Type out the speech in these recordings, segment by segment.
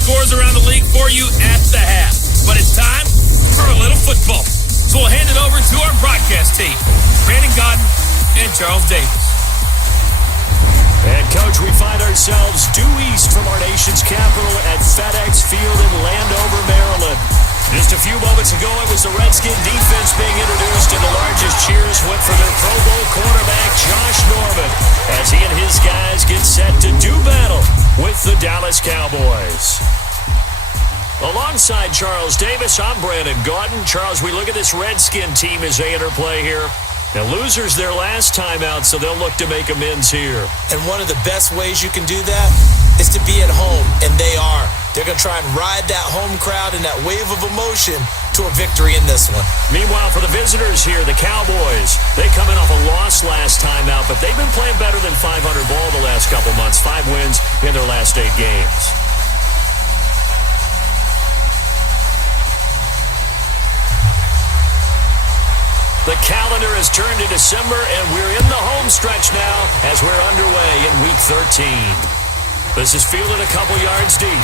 scores around the league for you at the half. But it's time for a little football. So we'll hand it over to our broadcast team, Brandon Godden and Charles Davis. And, Coach, we find ourselves due east from our nation's capital at FedEx Field in Landover, Maryland. Just a few moments ago, it was the Redskin defense being introduced, and the largest cheers went for their Pro Bowl quarterback, Josh Norman, as he and his guys get set to do battle with the Dallas Cowboys. Alongside Charles Davis, I'm Brandon Godden. Charles, we look at this Redskin team as they enter play here. Now, losers their last time out, so they'll look to make amends here. And one of the best ways you can do that is to be at home, and they are. They're going to try and ride that home crowd and that wave of emotion to a victory in this one. Meanwhile, for the visitors here, the Cowboys, they come in off a loss last time out, but they've been playing better than 500 ball the last couple months. 5 wins in their last 8 games. The calendar has turned to December, and we're in the home stretch now as we're underway in Week 13. This is fielded a couple yards deep.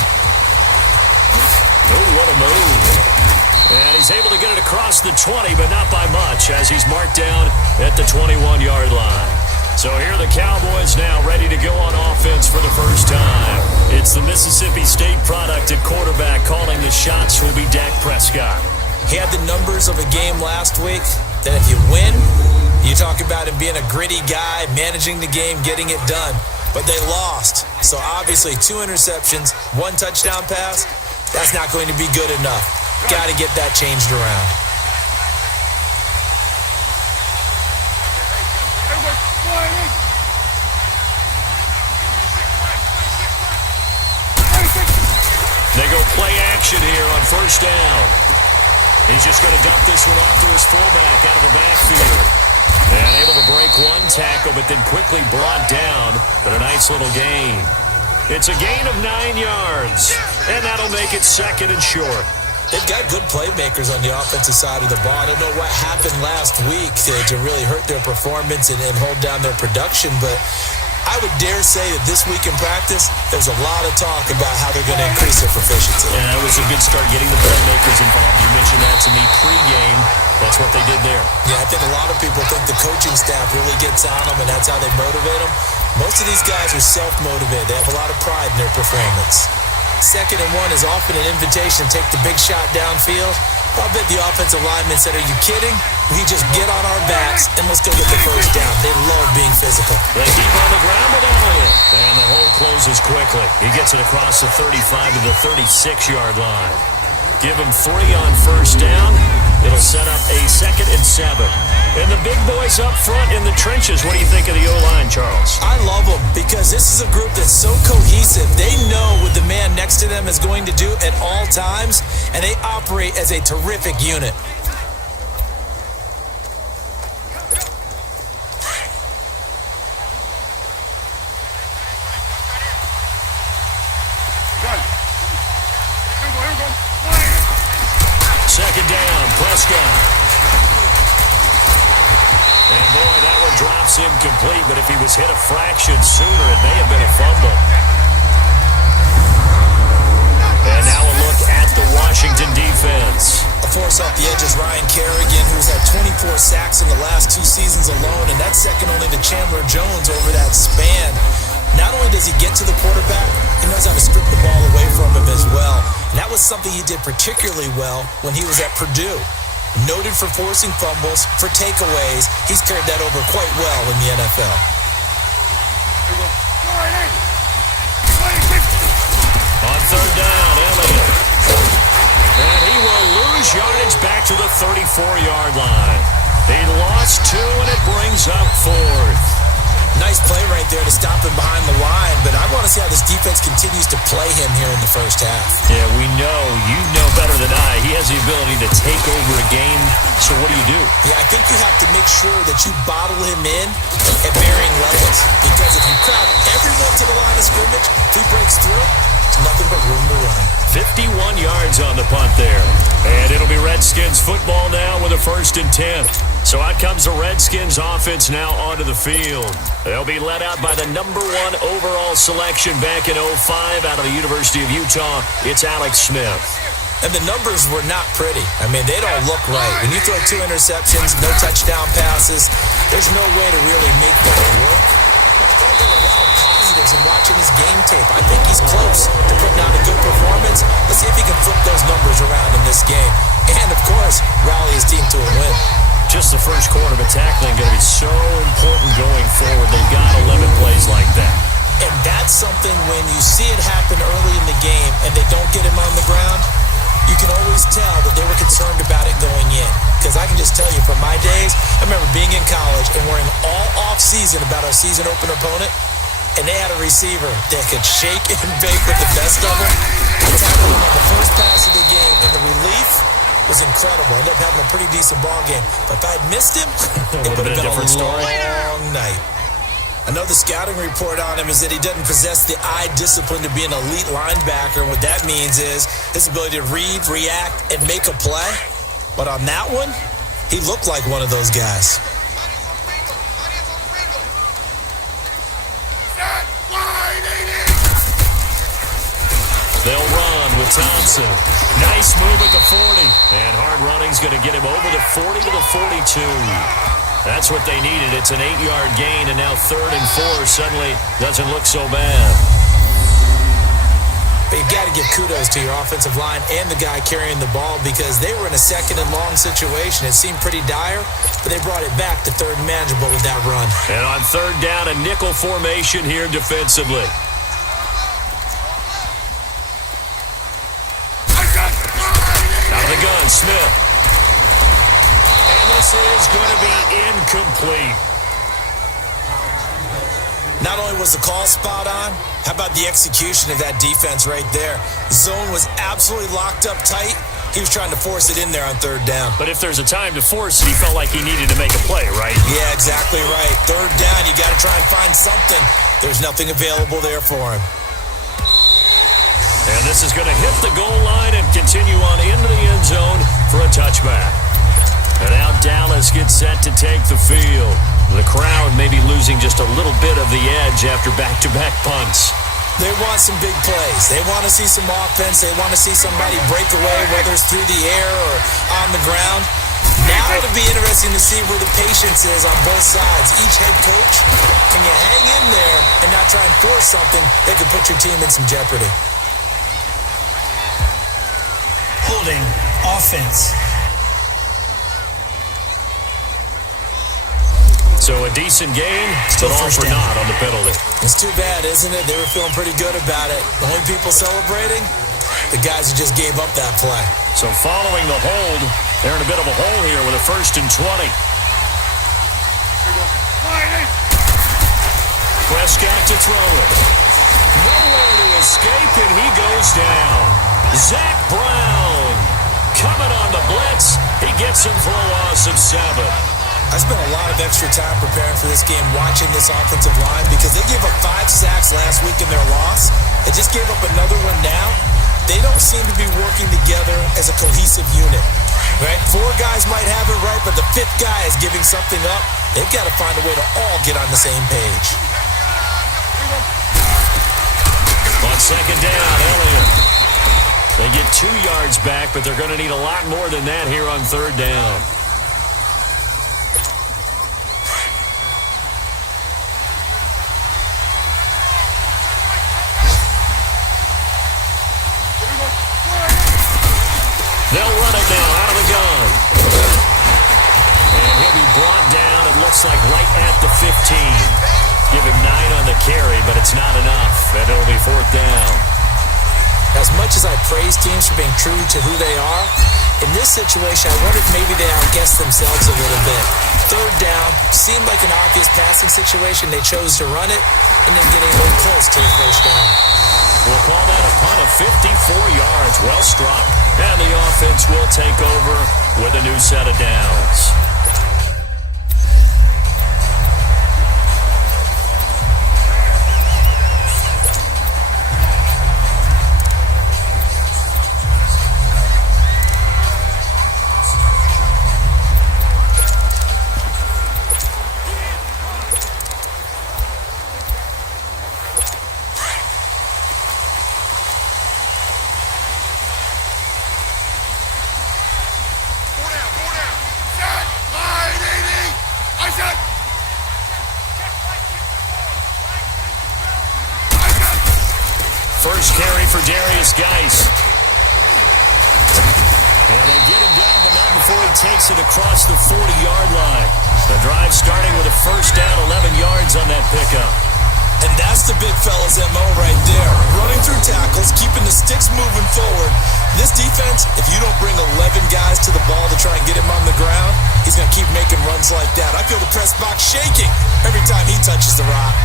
Oh, what a move. And he's able to get it across the 20, but not by much, as he's marked down at the 21-yard line. So here are the Cowboys now ready to go on offense for the first time. It's the Mississippi State product at quarterback. Calling the shots will be Dak Prescott. He had the numbers of a game last week that if you win, you talk about him being a gritty guy, managing the game, getting it done. But they lost. So obviously 2 interceptions, 1 touchdown pass, that's not going to be good enough. Got to get that changed around. They go play action here on first down. He's just going to dump this one off to his fullback out of the backfield. And able to break 1 tackle, but then quickly brought down. But a nice little gain. It's a gain of 9 yards. And that'll make it 2nd and short. They've got good playmakers on the offensive side of the ball. I don't know what happened last week to really hurt their performance and hold down their production, but I would dare say that this week in practice, there's a lot of talk about how they're going to increase their proficiency. Yeah, that was a good start getting the playmakers involved. You mentioned that to me pregame. That's what they did there. Yeah, I think a lot of people think the coaching staff really gets on them, and that's how they motivate them. Most of these guys are self-motivated. They have a lot of pride in their performance. 2nd and 1 is often an invitation to take the big shot downfield. I'll bet the offensive lineman said, "Are you kidding? We just get on our backs and let's go get the first down." They love being physical. They keep on the ground with Elliott. And the hole closes quickly. He gets it across the 35 to the 36-yard line. Give him 3 on first down. It'll set up a 2nd and 7. And the big boys up front in the trenches. What do you think of the O-line, Charles? I love them because this is a group that's so cohesive. They know what the man next to them is going to do at all times, and they operate as a terrific unit. Second down, Prescott. And boy, that one drops incomplete, but if he was hit a fraction sooner, it may have been a fumble. And now a look at the Washington defense. A force off the edge is Ryan Kerrigan, who's had 24 sacks in the last 2 seasons alone, and that's second only to Chandler Jones over that span. Not only does he get to the quarterback, he knows how to strip the ball away from him as well. And that was something he did particularly well when he was at Purdue. Noted for forcing fumbles, for takeaways. He's carried that over quite well in the NFL. On third down, Elliott. And he will lose yardage back to the 34-yard line. He lost 2, and it brings up 4th. Nice play right there to stop him behind the line, but I want to see how this defense continues to play him here in the first half. Yeah, we know. You know better than I. He has the ability to take over a game, so what do? Yeah, I think you have to make sure that you bottle him in at varying levels, because if you crowd everyone to the line of scrimmage, if he breaks through, there's nothing but room to run. 51 yards on the punt there. And it'll be Redskins football now with a 1st and 10. So out comes the Redskins offense now onto the field. They'll be led out by the number 1 overall selection back in 2005 out of the University of Utah. It's Alex Smith. And the numbers were not pretty. I mean, they don't look right. When you throw 2 interceptions, no touchdown passes, there's no way to really make that work. There were a lot of positives in watching his game tape. I think he's close to putting out a good performance. Let's see if he can flip those numbers around in this game. And, of course, rally his team to a win. Just the first quarter, but tackling going to be so important going forward. They've got 11 plays like that. And that's something when you see it happen early in the game and they don't get him on the ground, you can always tell that they were concerned about it going in. Because I can just tell you from my days, I remember being in college and worrying all off-season about our season open opponent, and they had a receiver that could shake and bake with the best of them. I tackled him on the first pass of the game, and the relief was incredible. I ended up having a pretty decent ball game. But if I had missed him, it would have been a different story. Long night. I know the scouting report on him is that he doesn't possess the eye discipline to be an elite linebacker. And what that means is his ability to read, react, and make a play. But on that one, he looked like one of those guys. They'll run with Thompson. Nice move at the 40. And hard running's going to get him over the 40 to the 42. That's what they needed. It's an 8-yard gain, and now 3rd and 4 suddenly doesn't look so bad. But you've got to give kudos to your offensive line and the guy carrying the ball because they were in a 2nd and long situation. It seemed pretty dire, but they brought it back to 3rd and manageable with that run. And on 3rd down, a nickel formation here defensively. Out of the gun, Smith. And this is going to be incomplete. Not only was the call spot on, how about the execution of that defense right there? The zone was absolutely locked up tight. He was trying to force it in there on 3rd down. But if there's a time to force it, he felt like he needed to make a play, right? Yeah, exactly right. 3rd down, you got to try and find something. There's nothing available there for him. And this is going to hit the goal line and continue on into the end zone for a touchback. And now Dallas gets set to take the field. The crowd may be losing just a little bit of the edge after back-to-back punts. They want some big plays. They want to see some offense. They want to see somebody break away, whether it's through the air or on the ground. Now it'll be interesting to see where the patience is on both sides. Each head coach, can you hang in there and not try and force something that could put your team in some jeopardy? Holding offense. So a decent game, still all for naught on the penalty. It's too bad, isn't it? They were feeling pretty good about it. The only people celebrating, the guys who just gave up that play. So following the hold, they're in a bit of a hole here with a 1st and 20. Prescott to throw it. Nowhere to escape, and he goes down. Zach Brown coming on the blitz. He gets him for a loss of 7. I spent a lot of extra time preparing for this game, watching this offensive line, because they gave up 5 sacks last week in their loss. They just gave up another one now. They don't seem to be working together as a cohesive unit, right? 4 guys might have it right, but the 5th guy is giving something up. They've got to find a way to all get on the same page. On 2nd down, Elliott. They get 2 yards back, but they're going to need a lot more than that here on 3rd down. They'll run it now out of the gun. And he'll be brought down, it looks like right at the 15. Give him 9 on the carry, but it's not enough. And it'll be 4th down. As much as I praise teams for being true to who they are, in this situation, I wonder if maybe they outguessed themselves a little bit. 3rd down, seemed like an obvious passing situation. They chose to run it, and then getting a little close to the 1st down. We'll call that a punt of 54 yards. Well struck. And the offense will take over with a new set of downs. first carry for Darius Geis. And they get him down, but not before he takes it across the 40-yard line. The drive starting with a first down, 11 yards on that pickup. And that's the big fella's MO right there. Running through tackles, keeping the sticks moving forward. This defense, if you don't bring 11 guys to the ball to try and get him on the ground, he's going to keep making runs like that. I feel the press box shaking every time he touches the rock.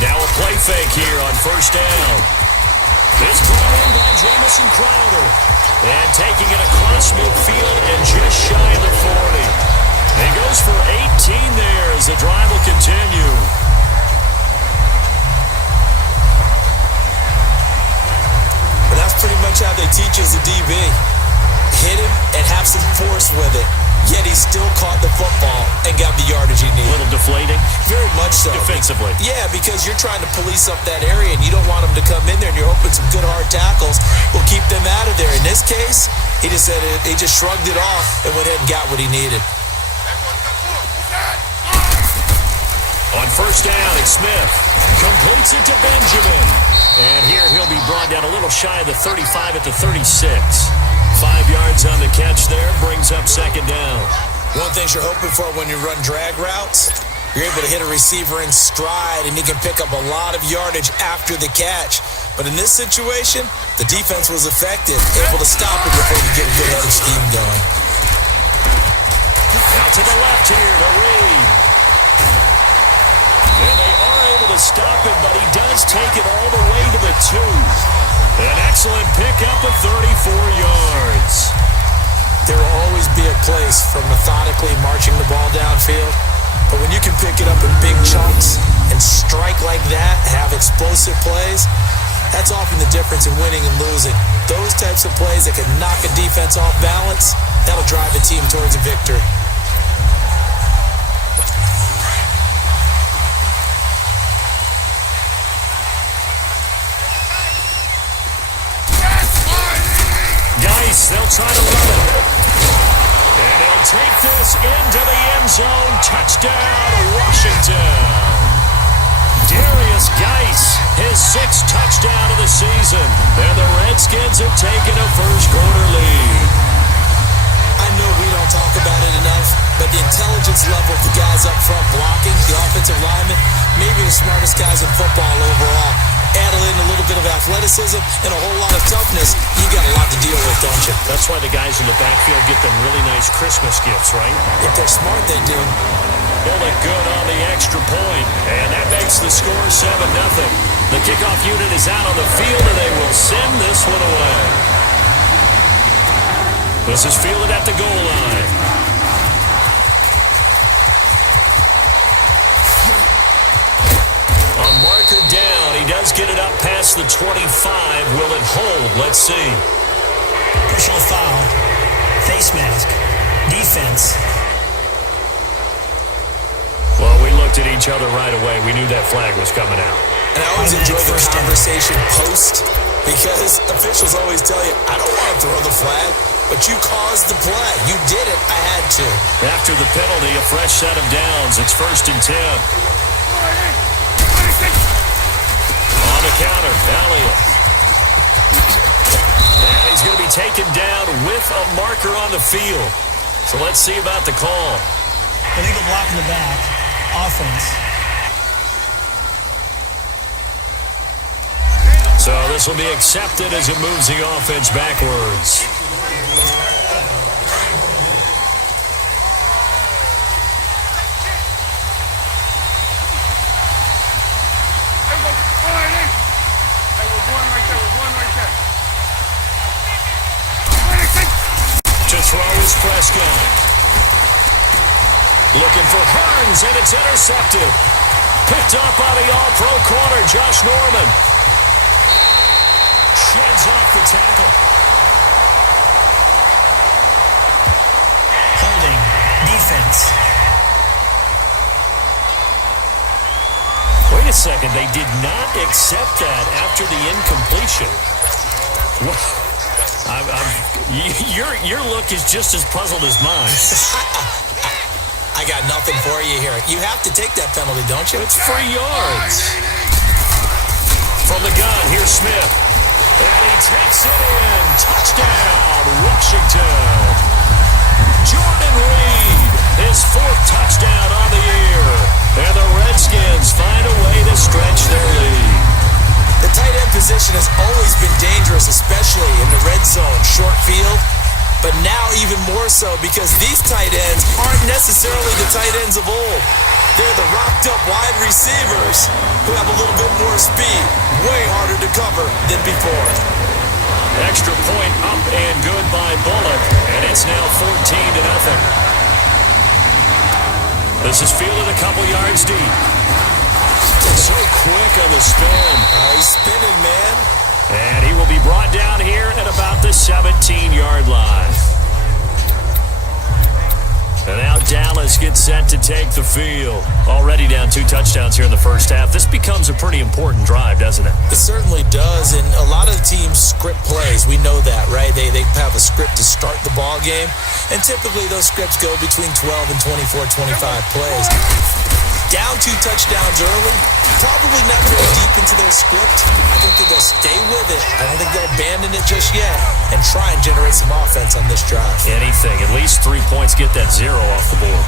Now a play fake here on first down. It's brought in by Jamison Crowder. And taking it across midfield and just shy of the 40. He goes for 18 there as the drive will continue. But that's pretty much how they teach as a DB. Hit him and have some force with it. Yet he still caught the football and got the yardage he needed. A little deflating? Very much so. Defensively? Yeah, because you're trying to police up that area and you don't want them to come in there, and you're hoping some good hard tackles will keep them out of there. In this case, he just shrugged it off and went ahead and got what he needed. On first down, it's Smith. Completes it to Benjamin. And here he'll be brought down a little shy of the 35 at the 36. 5 yards on the catch there, brings up second down. One thing you're hoping for when you run drag routes, you're able to hit a receiver in stride and he can pick up a lot of yardage after the catch. But in this situation, the defense was effective, able to stop it before you get a good head of steam going. Out to the left here to Reed. And they are able to stop him, but he does take it all the way to the 2. An excellent pickup of 34 yards. There will always be a place for methodically marching the ball downfield, but when you can pick it up in big chunks and strike like that, have explosive plays, that's often the difference in winning and losing. Those types of plays that can knock a defense off balance, that'll drive a team towards a victory. They'll try to run it. And they'll take this into the end zone. Touchdown, Washington. Darius Geis, his 6th touchdown of the season. And the Redskins have taken a first quarter lead. I know we don't talk about it enough, but the intelligence level of the guys up front blocking, the offensive linemen, maybe the smartest guys in football overall. Add in a little bit of athleticism and a whole lot of toughness, you got a lot to deal with, don't you? That's why the guys in the backfield get them really nice Christmas gifts, right? If they're smart, they do. They'll look good on the extra point, and that makes the score 7-0. The kickoff unit is out on the field, and they will send this one away. This is fielded at the goal line. A marker down. He does get it up past the 25. Will it hold? Let's see. Personal foul. Face mask. Defense. Well, we looked at each other right away. We knew that flag was coming out. And I always enjoy the conversation post, because officials always tell you, I don't want to throw the flag, but you caused the play. You did it. I had to. After the penalty, a fresh set of downs. It's 1st and 10. On the counter, Elliott. And he's going to be taken down with a marker on the field. So let's see about the call. Illegal block in the back. Offense. So this will be accepted as it moves the offense backwards. To throw is Prescott. Looking for Hearns, and it's intercepted. Picked up by the all-pro corner, Josh Norman. Sheds off the tackle. Holding. defense. Wait a second. They did not accept that after the incompletion. Your look is just as puzzled as mine. I got nothing for you here. You have to take that penalty, don't you? It's 3 yards. From the gun, here's Smith. And he takes it in. Touchdown, Washington. Jordan Reed, his 4th touchdown on the year. And the Redskins find a way to stretch their lead. The tight end position has always been dangerous, especially in the red zone, short field. But now even more so because these tight ends aren't necessarily the tight ends of old. They're the rocked-up wide receivers who have a little bit more speed, way harder to cover than before. Extra point up and good by Bullock, and it's now 14-0. This is fielded a couple yards deep. So quick on the spin. He's spinning, man. And he will be brought down here at about the 17-yard line. And now Dallas gets set to take the field. Already down 2 touchdowns here in the first half. This becomes a pretty important drive, doesn't it? It certainly does, and a lot of teams script plays. We know that, right? They have a script to start the ball game, and typically those scripts go between 12 and 24, 25 plays. Down 2 touchdowns early, probably not very deep into their script. I think that they'll stay with it. I don't think they'll abandon it just yet and try and generate some offense on this drive. Anything. At least 3 points, get that 0 off the board.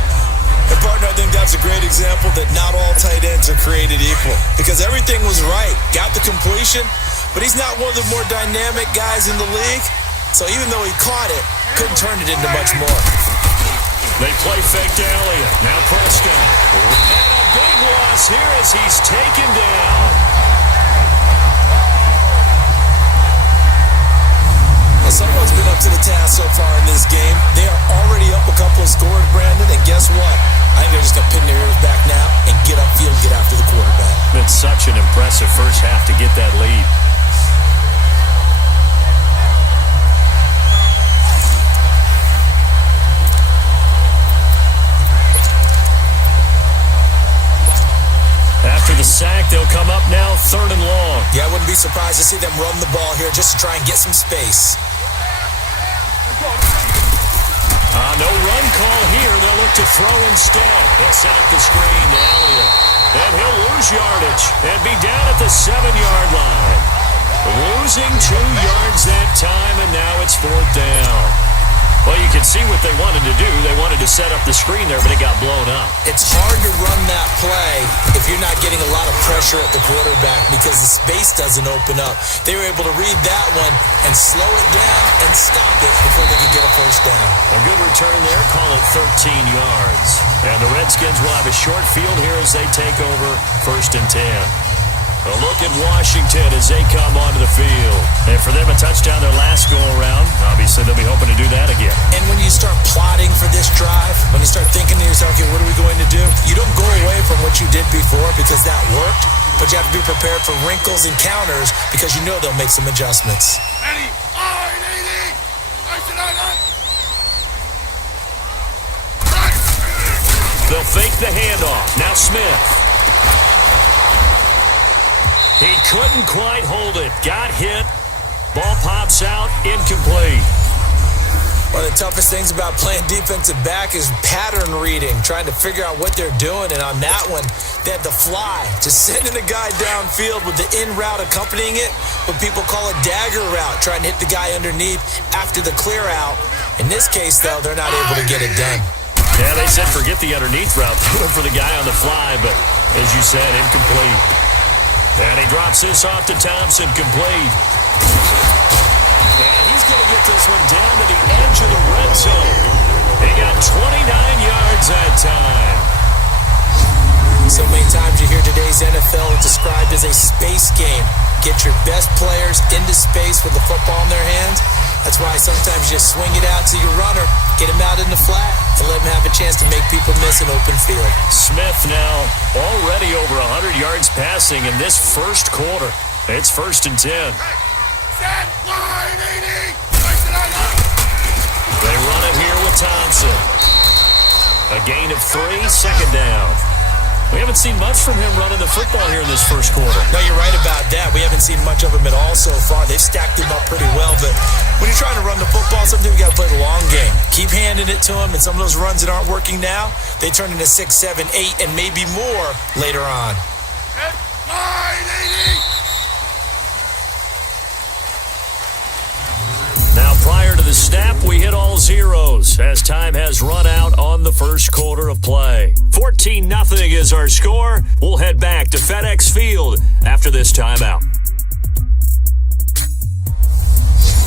And partner, I think that's a great example that not all tight ends are created equal because everything was right. Got the completion, but he's not one of the more dynamic guys in the league. So even though he caught it, couldn't turn it into much more. They play fake to Elliott. Now Prescott. And a big loss here as he's taken down. Well, someone's been up to the task so far in this game. They are already up a couple of scores, Brandon, and guess what? I think they're just going to pin their ears back now and get upfield and get after the quarterback. Been such an impressive first half to get that lead. After the sack, they'll come up now 3rd and long. Yeah, I wouldn't be surprised to see them run the ball here just to try and get some space. No run call here. They'll look to throw instead. They'll set up the screen to Elliott. And he'll lose yardage and be down at the 7-yard line. Losing 2 yards that time, and now it's 4th down. Well, you can see what they wanted to do. They wanted to set up the screen there, but it got blown up. It's hard to run that play if you're not getting a lot of pressure at the quarterback because the space doesn't open up. They were able to read that one and slow it down and stop it before they could get a first down. A good return there, call it 13 yards. And the Redskins will have a short field here as they take over 1st and 10. A look at Washington as they come onto the field. And for them, a touchdown their last go-around. Obviously, they'll be hoping to do that again. And when you start plotting for this drive, when you start thinking to yourself, okay, what are we going to do? You don't go away from what you did before because that worked, but you have to be prepared for wrinkles and counters because you know they'll make some adjustments. They'll fake the handoff. Now Smith. He couldn't quite hold it. Got hit. Ball pops out. Incomplete. One of the toughest things about playing defensive back is pattern reading, trying to figure out what they're doing. And on that one, they had the fly, just sending the guy downfield with the in route accompanying it, what people call a dagger route, trying to hit the guy underneath after the clear out. In this case, though, they're not able to get it done. Yeah, they said forget the underneath route. They went for the guy on the fly, but as you said, incomplete. And he drops this off to Thompson, complete. And he's going to get this one down to the edge of the red zone. He got 29 yards that time. So many times you hear today's NFL described as a space game. Get your best players into space with the football in their hands. That's why sometimes you just swing it out to your runner, get him out in the flat, and let him have a chance to make people miss an open field. Smith now already over 100 yards passing in this first quarter. It's 1st and 10. They run it here with Thompson. A gain of 3, second down. We haven't seen much from him running the football here in this first quarter. No, you're right about that. We haven't seen much of him at all so far. They've stacked him up pretty well, but when you're trying to run the football, sometimes you got to play the long game. Keep handing it to him, and some of those runs that aren't working now, they turn into 6, 7, 8, and maybe more later on. Now, prior to the snap, we hit all zeros as time has run out on the first quarter of play. 14-0 is our score. We'll head back to FedEx Field after this timeout.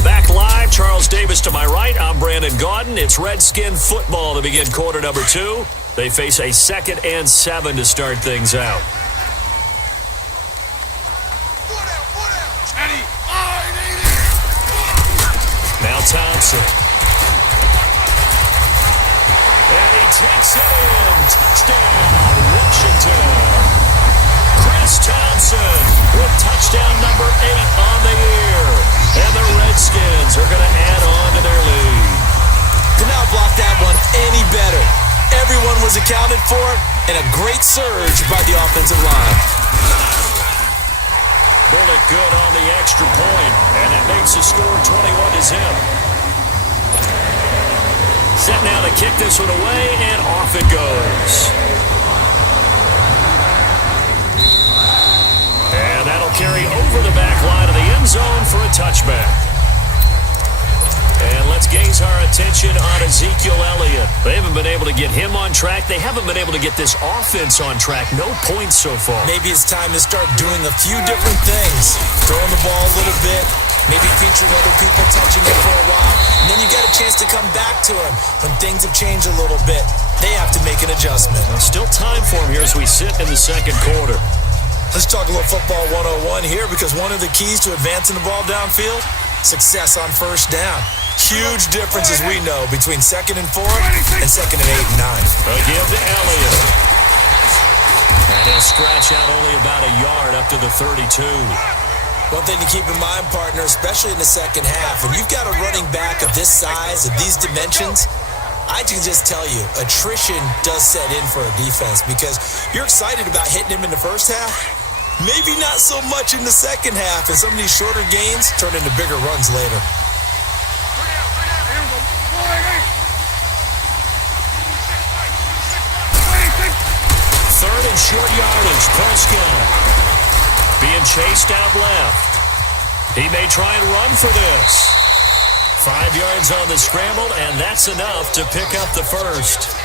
Back live, Charles Davis to my right. I'm Brandon Gaudin. It's Redskin football to begin quarter number 2. They face a 2nd and 7 to start things out. Now Thompson. And he takes it in. Touchdown, Washington. Chris Thompson with touchdown number 8 on the year. And the Redskins are going to add on to their lead. Could not block that one any better. Everyone was accounted for, and a great surge by the offensive line. Bullet good on the extra point, and that makes the score 21-0. Set now to kick this one away, and off it goes. And that'll carry over the back line of the end zone for a touchback. And let's gaze our attention on Ezekiel Elliott. They haven't been able to get him on track. They haven't been able to get this offense on track. No points so far. Maybe it's time to start doing a few different things. Throwing the ball a little bit, maybe featuring other people touching it for a while, and then you get a chance to come back to him when things have changed a little bit. They have to make an adjustment. Well, still time for him here as we sit in the second quarter. Let's talk a little football 101 here, because one of the keys to advancing the ball downfield, success on first down. Huge difference, as we know, between 2nd and 4 and 2nd and 8 and 9. A give to Elliott. And he'll scratch out only about a yard up to the 32. One thing to keep in mind, partner, especially in the second half, when you've got a running back of this size, of these dimensions, I can just tell you, attrition does set in for a defense, because you're excited about hitting him in the first half. Maybe not so much in the second half, and some of these shorter gains turn into bigger runs later. Third and short yardage, Prescott. Being chased out left. He may try and run for this. 5 yards on the scramble, and that's enough to pick up the first.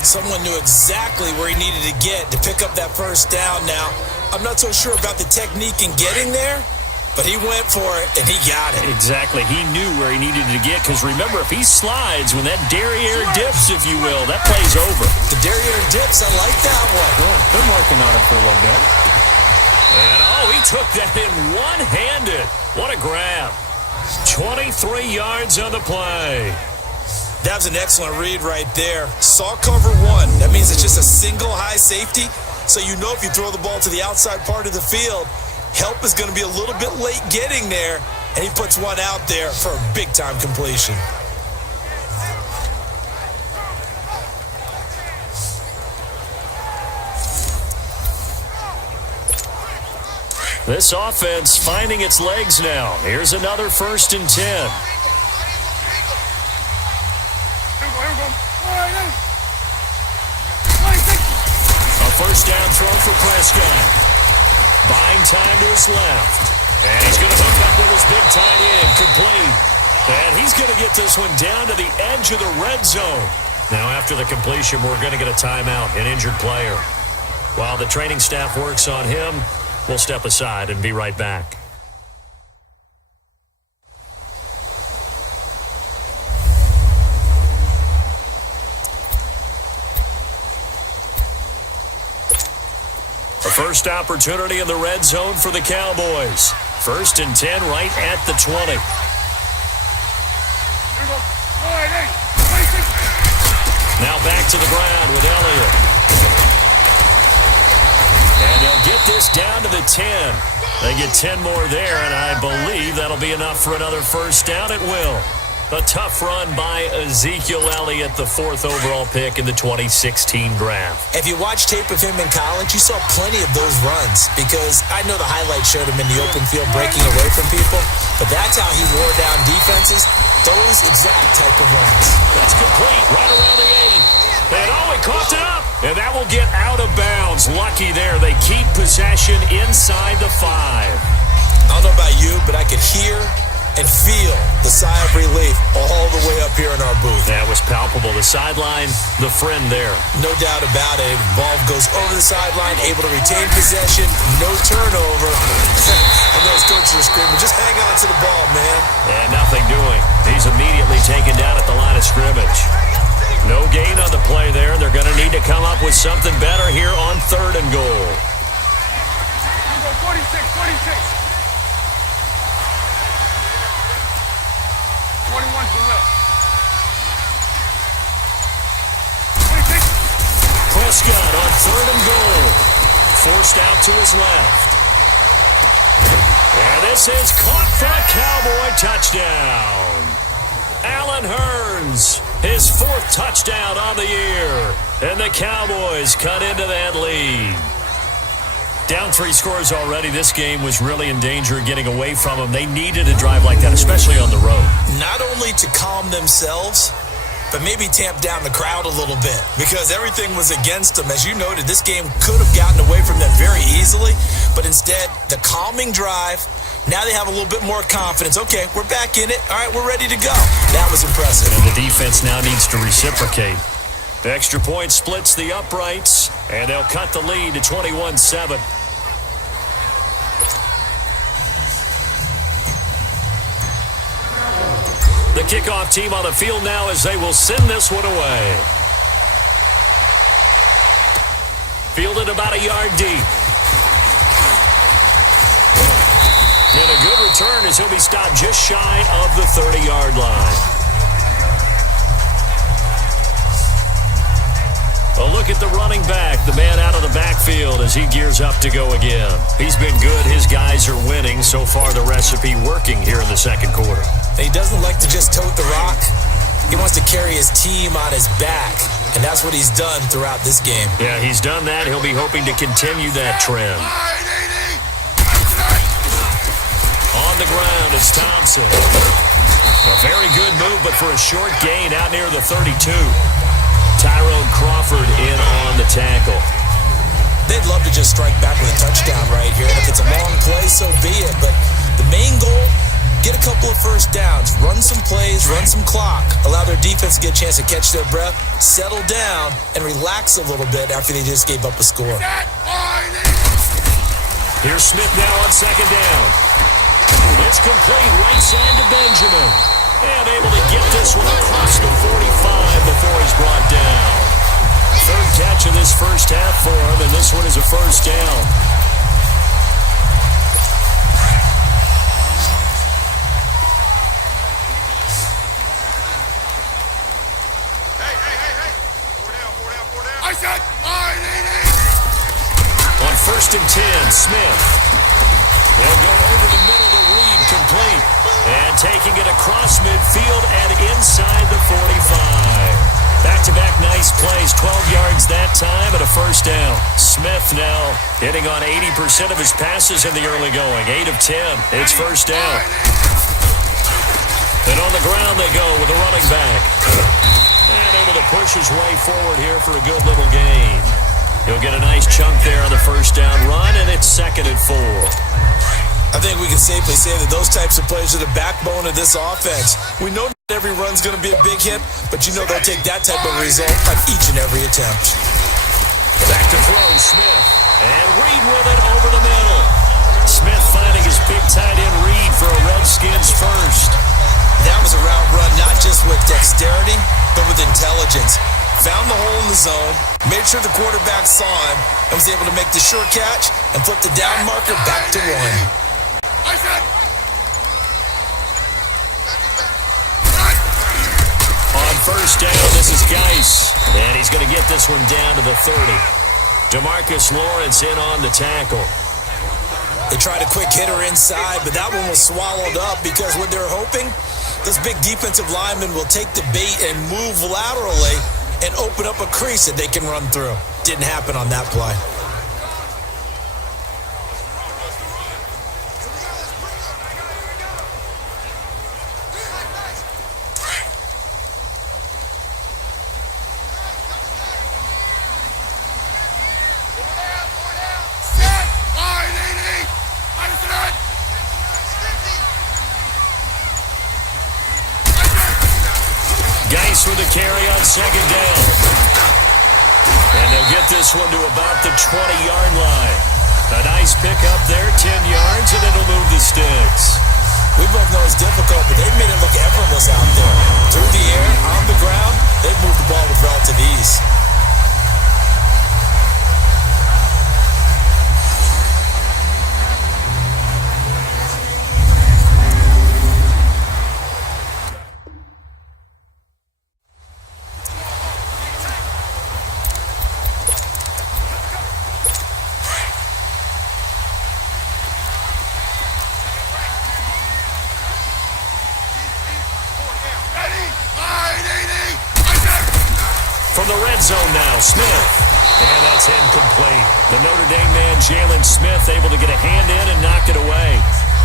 Someone knew exactly where he needed to get to pick up that first down. Now, I'm not so sure about the technique in getting there, but he went for it, and he got it. Exactly. He knew where he needed to get, because remember, if he slides, when that derriere dips, if you will, that play's over. The derriere dips, I like that one. Yeah, been working on it for a little bit. And, he took that in one-handed. What a grab. 23 yards on the play. That was an excellent read right there. Saw cover 1. That means it's just a single high safety. So you know if you throw the ball to the outside part of the field, help is going to be a little bit late getting there, and he puts one out there for a big-time completion. This offense finding its legs now. Here's another 1st and 10. A first down throw for Prescott. Buying time to his left. And he's going to hook up with his big tight end, complete. And he's going to get this one down to the edge of the red zone. Now, after the completion, we're going to get a timeout, an injured player. While the training staff works on him, we'll step aside and be right back. A first opportunity in the red zone for the Cowboys. 1st and 10 right at the 20. Now back to the ground with Elliott. And they'll get this down to the 10. They get 10 more there, and I believe that'll be enough for another first down. It will. A tough run by Ezekiel Elliott, the 4th overall pick in the 2016 draft. If you watch tape of him in college, you saw plenty of those runs because I know the highlights showed him in the open field breaking away from people, but that's how he wore down defenses, those exact type of runs. That's complete, right around the 8. And he coughed it up. And that will get out of bounds. Lucky there. They keep possession inside the 5. I don't know about you, but I could hear and feel the sigh of relief all the way up here in our booth. That was palpable. The sideline, the friend there. No doubt about it. Ball goes over the sideline, able to retain possession, no turnover. And those coaches are screaming, just hang on to the ball, man. And nothing doing. He's immediately taken down at the line of scrimmage. No gain on the play there. They're going to need to come up with something better here on 3rd and goal. 46. 21 to the left. 26. Prescott on 3rd and goal. Forced out to his left. And this is caught for a Cowboy touchdown. Allen Hurns, his 4th touchdown on the year. And the Cowboys cut into that lead. Down 3 scores already. This game was really in danger of getting away from them. They needed a drive like that, especially on the road. Not only to calm themselves, but maybe tamp down the crowd a little bit because everything was against them. As you noted, this game could have gotten away from them very easily, but instead, the calming drive, now they have a little bit more confidence. Okay, we're back in it. All right, we're ready to go. That was impressive. And the defense now needs to reciprocate. The extra point splits the uprights, and they'll cut the lead to 21-7. The kickoff team on the field now as they will send this one away. Fielded about a yard deep. And a good return as he'll be stopped just shy of the 30-yard line. A look at the running back, the man out of the backfield as he gears up to go again. He's been good. His guys are winning. So far, the recipe working here in the second quarter. He doesn't like to just tote the rock. He wants to carry his team on his back, and that's what he's done throughout this game. Yeah, he's done that. He'll be hoping to continue that trend. On the ground, it's Thompson. A very good move, but for a short gain out near the 32. Tyrone Crawford in on the tackle. They'd love to just strike back with a touchdown right here, and if it's a long play, so be it. But the main goal, get a couple of first downs, run some plays, run some clock, allow their defense to get a chance to catch their breath, settle down, and relax a little bit after they just gave up a score. Here's Smith now on 2nd down. It's complete right side to Benjamin. And able to get this one across the 45 before he's brought down. 3rd catch of this first half for him, and this one is a first down. Hey. 4 down. I said, On 1st and 10, Smith. They'll go over the middle to Reed, complete. And taking it across midfield and inside the 45. Back-to-back nice plays, 12 yards that time and a first down. Smith now hitting on 80% of his passes in the early going. 8 of 10. It's first down. And on the ground they go with a running back. And able to push his way forward here for a good little gain. He'll get a nice chunk there on the first down run, and it's 2nd and 4. I think we can safely say that those types of plays are the backbone of this offense. We know that every run's going to be a big hit, but you know they'll take that type of result on each and every attempt. Back to throw, Smith. And Reed with it over the middle. Smith finding his big tight end Reed for a Redskins first. That was a route run not just with dexterity, but with intelligence. Found the hole in the zone, made sure the quarterback saw him, and was able to make the sure catch and flip the down marker back to 1. On first down, this is Geis. And he's going to get this one down to the 30. DeMarcus Lawrence in on the tackle. They tried a quick hitter inside, but that one was swallowed up because what they're hoping Those big defensive linemen will take the bait and move laterally and open up a crease that they can run through. Didn't happen on that play. Geis with the carry on second down. And they'll get this one to about the 20-yard line. A nice pickup there, 10 yards, and it'll move the sticks. We both know it's difficult, but they've made it look effortless out there. Through the air, on the ground, they've moved the ball with relative ease. From the red zone now, Smith. And that's incomplete. The Notre Dame man, Jalen Smith, able to get a hand in and knock it away.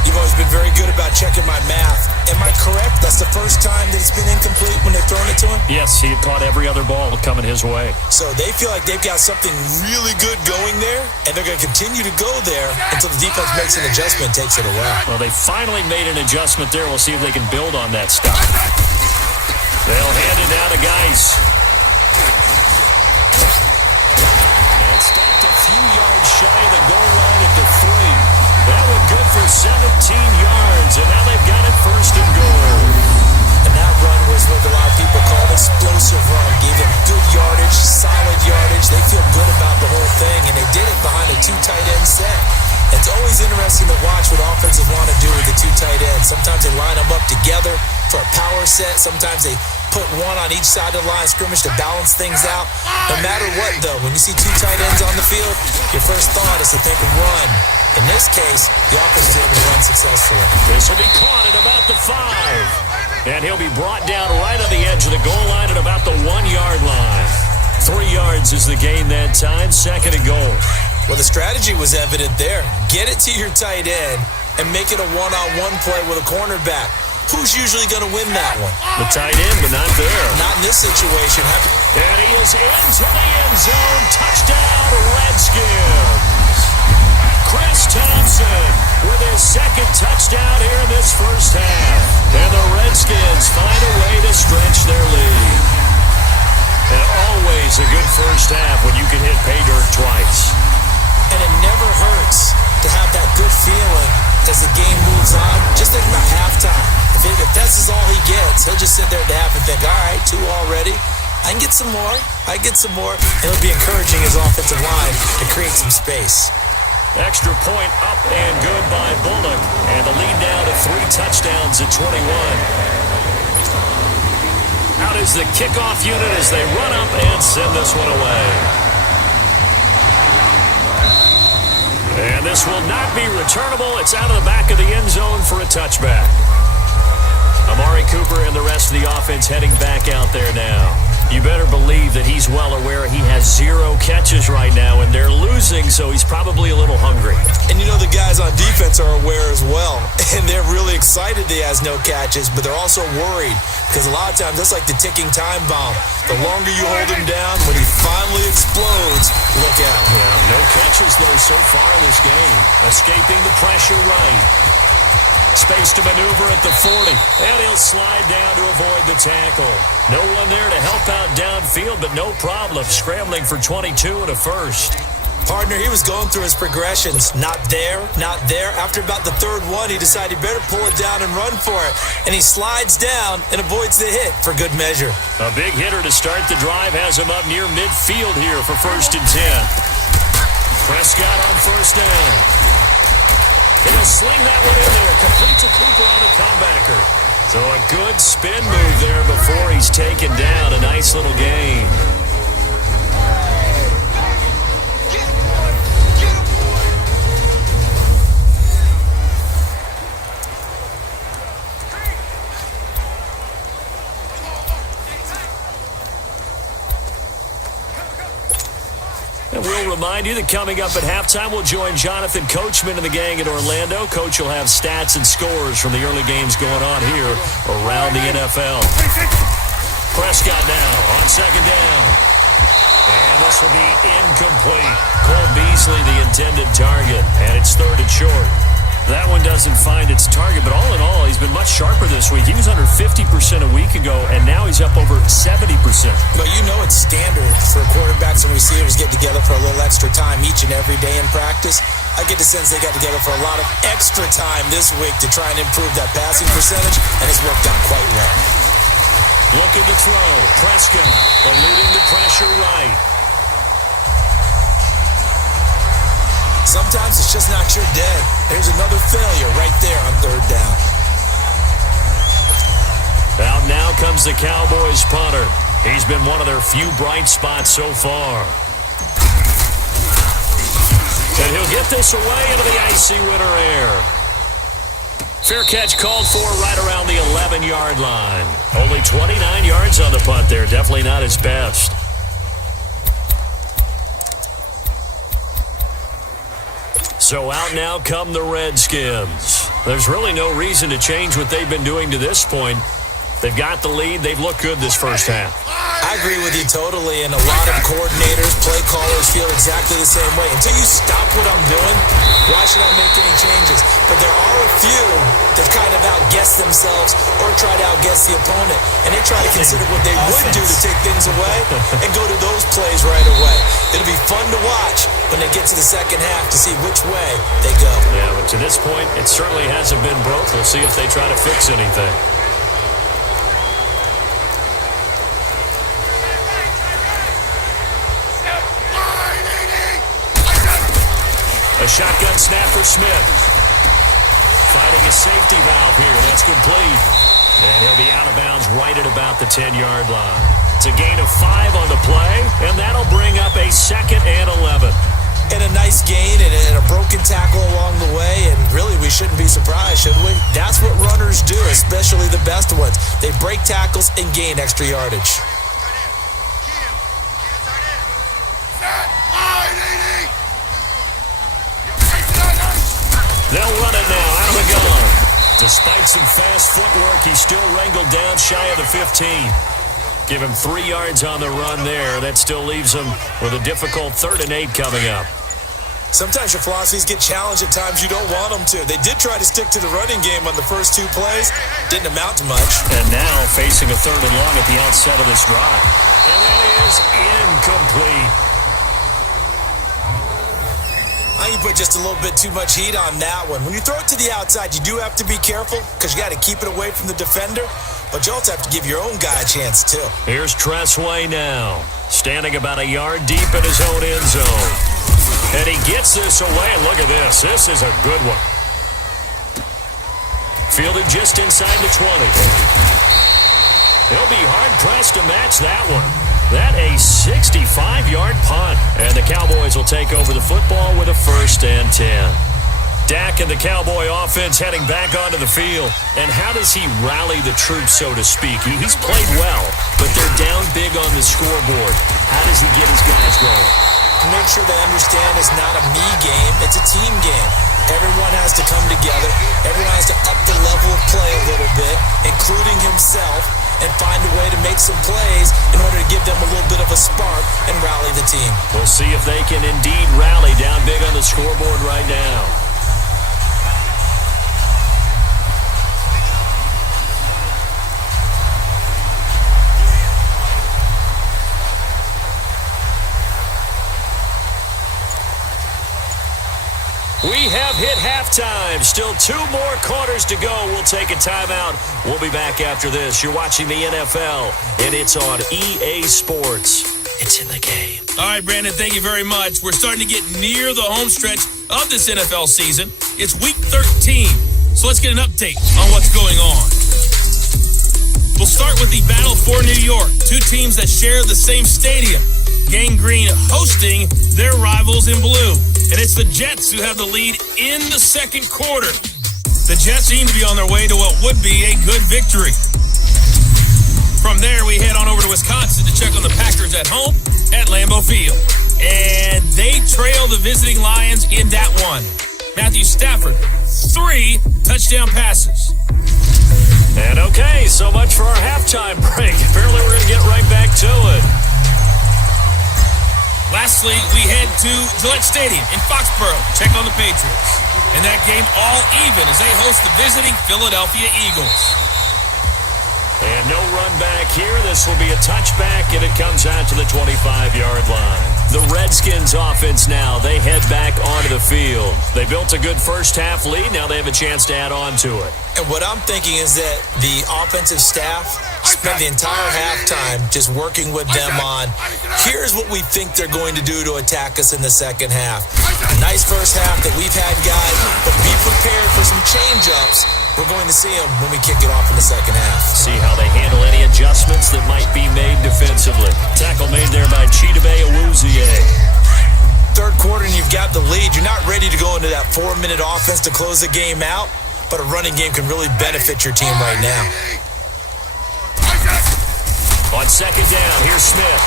You've always been very good about checking my math. Am I correct? That's the first time that it's been incomplete when they've thrown it to him? Yes, he had caught every other ball coming his way. So they feel like they've got something really good going there, and they're going to continue to go there until the defense makes an adjustment and takes it away. Well, they finally made an adjustment there. We'll see if they can build on that stuff. They'll hand it down to Geis. And stopped a few yards shy of the goal line at the 3. That was good for 17 yards, and now they've got it first and goal. And that run was what a lot of people call an explosive run. Gave them good yardage, solid yardage. They feel good about the whole thing, and they did it behind a 2 tight end set. It's always interesting to watch what offenses want to do with the 2 tight ends. Sometimes they line them up together for a power set. Sometimes they put one on each side of the line of scrimmage to balance things out. No matter what, though, when you see 2 tight ends on the field, your first thought is to think run. In this case, the offense is able to run successfully. This will be caught at about the 5. And he'll be brought down right on the edge of the goal line at about the 1-yard line. 3 yards is the gain that time, second and goal. Well, the strategy was evident there. Get it to your tight end and make it a one-on-one play with a cornerback. Who's usually going to win that one? The tight end, but not there. Not in this situation. And he is into the end zone. Touchdown, Redskins. Chris Thompson with his second touchdown here in this first half. And the Redskins find a way to stretch their lead. And always a good first half when you can hit pay dirt twice. And it never hurts to have that good feeling as the game moves on. Just think about halftime. If this is all he gets, he'll just sit there at the half and think, all right, 2 already. I can get some more. And it'll be encouraging his offensive line to create some space. Extra point up and good by Bullock. And the lead down to 3 touchdowns at 21. Out is the kickoff unit as they run up and send this one away. And this will not be returnable. It's out of the back of the end zone for a touchback. Amari Cooper and the rest of the offense heading back out there now. You better believe that he's well aware he has 0 catches right now, and they're losing, so he's probably a little hungry. And you know the guys on defense are aware as well, and they're really excited that he has no catches, but they're also worried because a lot of times that's like the ticking time bomb. The longer you hold him down, when he finally explodes, look out. Yeah, no catches, though, so far in this game. Escaping the pressure right. Space to maneuver at the 40. And he'll slide down to avoid the tackle. No one there to help out downfield, but no problem. Scrambling for 22 and a first. Partner, he was going through his progressions. Not there. After about the 3rd one, he decided he better pull it down and run for it. And he slides down and avoids the hit for good measure. A big hitter to start the drive has him up near midfield here for 1st and 10. Prescott on 1st down. He'll sling that one in there. Complete to Cooper on the comebacker. So a good spin move there before he's taken down. A nice little gain. And we'll remind you that coming up at halftime, we'll join Jonathan Coachman and the gang in Orlando. Coach will have stats and scores from the early games going on here around the NFL. Prescott now on second down. And this will be incomplete. Cole Beasley, the intended target, and it's third and short. That one doesn't find its target, but all in all, he's been much sharper this week. He was under 50% a week ago, and now he's up over 70%. But you know it's standard for quarterbacks and receivers get together for a little extra time each and every day in practice. I get the sense they got together for a lot of extra time this week to try and improve that passing percentage, and it's worked out quite well. Looking to throw. Prescott eluding the pressure right. Sometimes it's just not your day. There's another failure right there on third down. Out now comes the Cowboys punter. He's been one of their few bright spots so far. And he'll get this away into the icy winter air. Fair catch called for right around the 11-yard line. Only 29 yards on the punt there. Definitely not his best. So out now come the Redskins. There's really no reason to change what they've been doing to this point. They've got the lead. They've looked good this first half. I agree with you totally, and a lot of coordinators, play callers feel exactly the same way. Until you stop what I'm doing, why should I make any changes? But there are a few that kind of outguess themselves or try to outguess the opponent, and they try to consider what they would do to take things away and go to those plays right away. It'll be fun to watch when they get to the second half to see which way they go. Yeah, but to this point, it certainly hasn't been broke. We'll see if they try to fix anything. A shotgun snap for Smith. Finding a safety valve here. That's complete. And he'll be out of bounds right at about the 10-yard line. It's a gain of 5 on the play, and that'll bring up a 2nd and 11. And a nice gain and a broken tackle along the way, and really we shouldn't be surprised, should we? That's what runners do, especially the best ones. They break tackles and gain extra yardage. They'll run it now out of the gun. Despite some fast footwork, he's still wrangled down shy of the 15. Give him 3 yards on the run there. That still leaves him with a difficult 3rd and 8 coming up. Sometimes your philosophies get challenged at times you don't want them to. They did try to stick to the running game on the first 2 plays. Didn't amount to much. And now facing a 3rd and long at the outset of this drive. And that is incomplete. I think you put just a little bit too much heat on that one. When you throw it to the outside, you do have to be careful because you got to keep it away from the defender. But you also have to give your own guy a chance, too. Here's Tressway now, standing about a yard deep in his own end zone. And he gets this away, and look at this. This is a good one. Fielded just inside the 20. He'll be hard-pressed to match that one. That a 65-yard punt. And the Cowboys will take over the football with a 1st and 10. Dak and the Cowboy offense heading back onto the field. And how does he rally the troops, so to speak? He's played well, but they're down big on the scoreboard. How does he get his guys going? Make sure they understand it's not a me game, it's a team game. Everyone has to come together. Everyone has to up the level of play a little bit, including himself, and find a way to make some plays in order to give them a little bit of a spark and rally the team. We'll see if they can indeed rally down big on the scoreboard right now. We have hit halftime. Still 2 more quarters to go. We'll take a timeout. We'll be back after this. You're watching the NFL, and it's on EA Sports. It's in the game. All right, Brandon, thank you very much. We're starting to get near the home stretch of this NFL season. It's Week 13, so let's get an update on what's going on. We'll start with the battle for New York. 2 teams that share the same stadium. Gang Green hosting their rivals in blue. And it's the Jets who have the lead in the second quarter. The Jets seem to be on their way to what would be a good victory. From there, we head on over to Wisconsin to check on the Packers at home at Lambeau Field. and they trail the visiting Lions in that one. Matthew Stafford, 3 touchdown passes. And okay, so much for our halftime break. Apparently we're going to get right back to it. Lastly, we head to Gillette Stadium in Foxborough. Check on the Patriots. And that game all even as they host the visiting Philadelphia Eagles. And no run back here. This will be a touchback, and it comes out to the 25-yard line. The Redskins offense now, they head back onto the field. They built a good first-half lead. Now they have a chance to add on to it. And what I'm thinking is that the offensive staff spent the entire halftime just working with them on, here's what we think they're going to do to attack us in the second half. A nice first half that we've had, guys, but be prepared for some change-ups. We're going to see them when we kick it off in the second half. See how they handle any adjustments that might be made defensively. Tackle made there by Chidobe Awuzie. Third quarter and you've got the lead. You're not ready to go into that 4-minute offense to close the game out, but a running game can really benefit your team right now. On second down, here's Smith.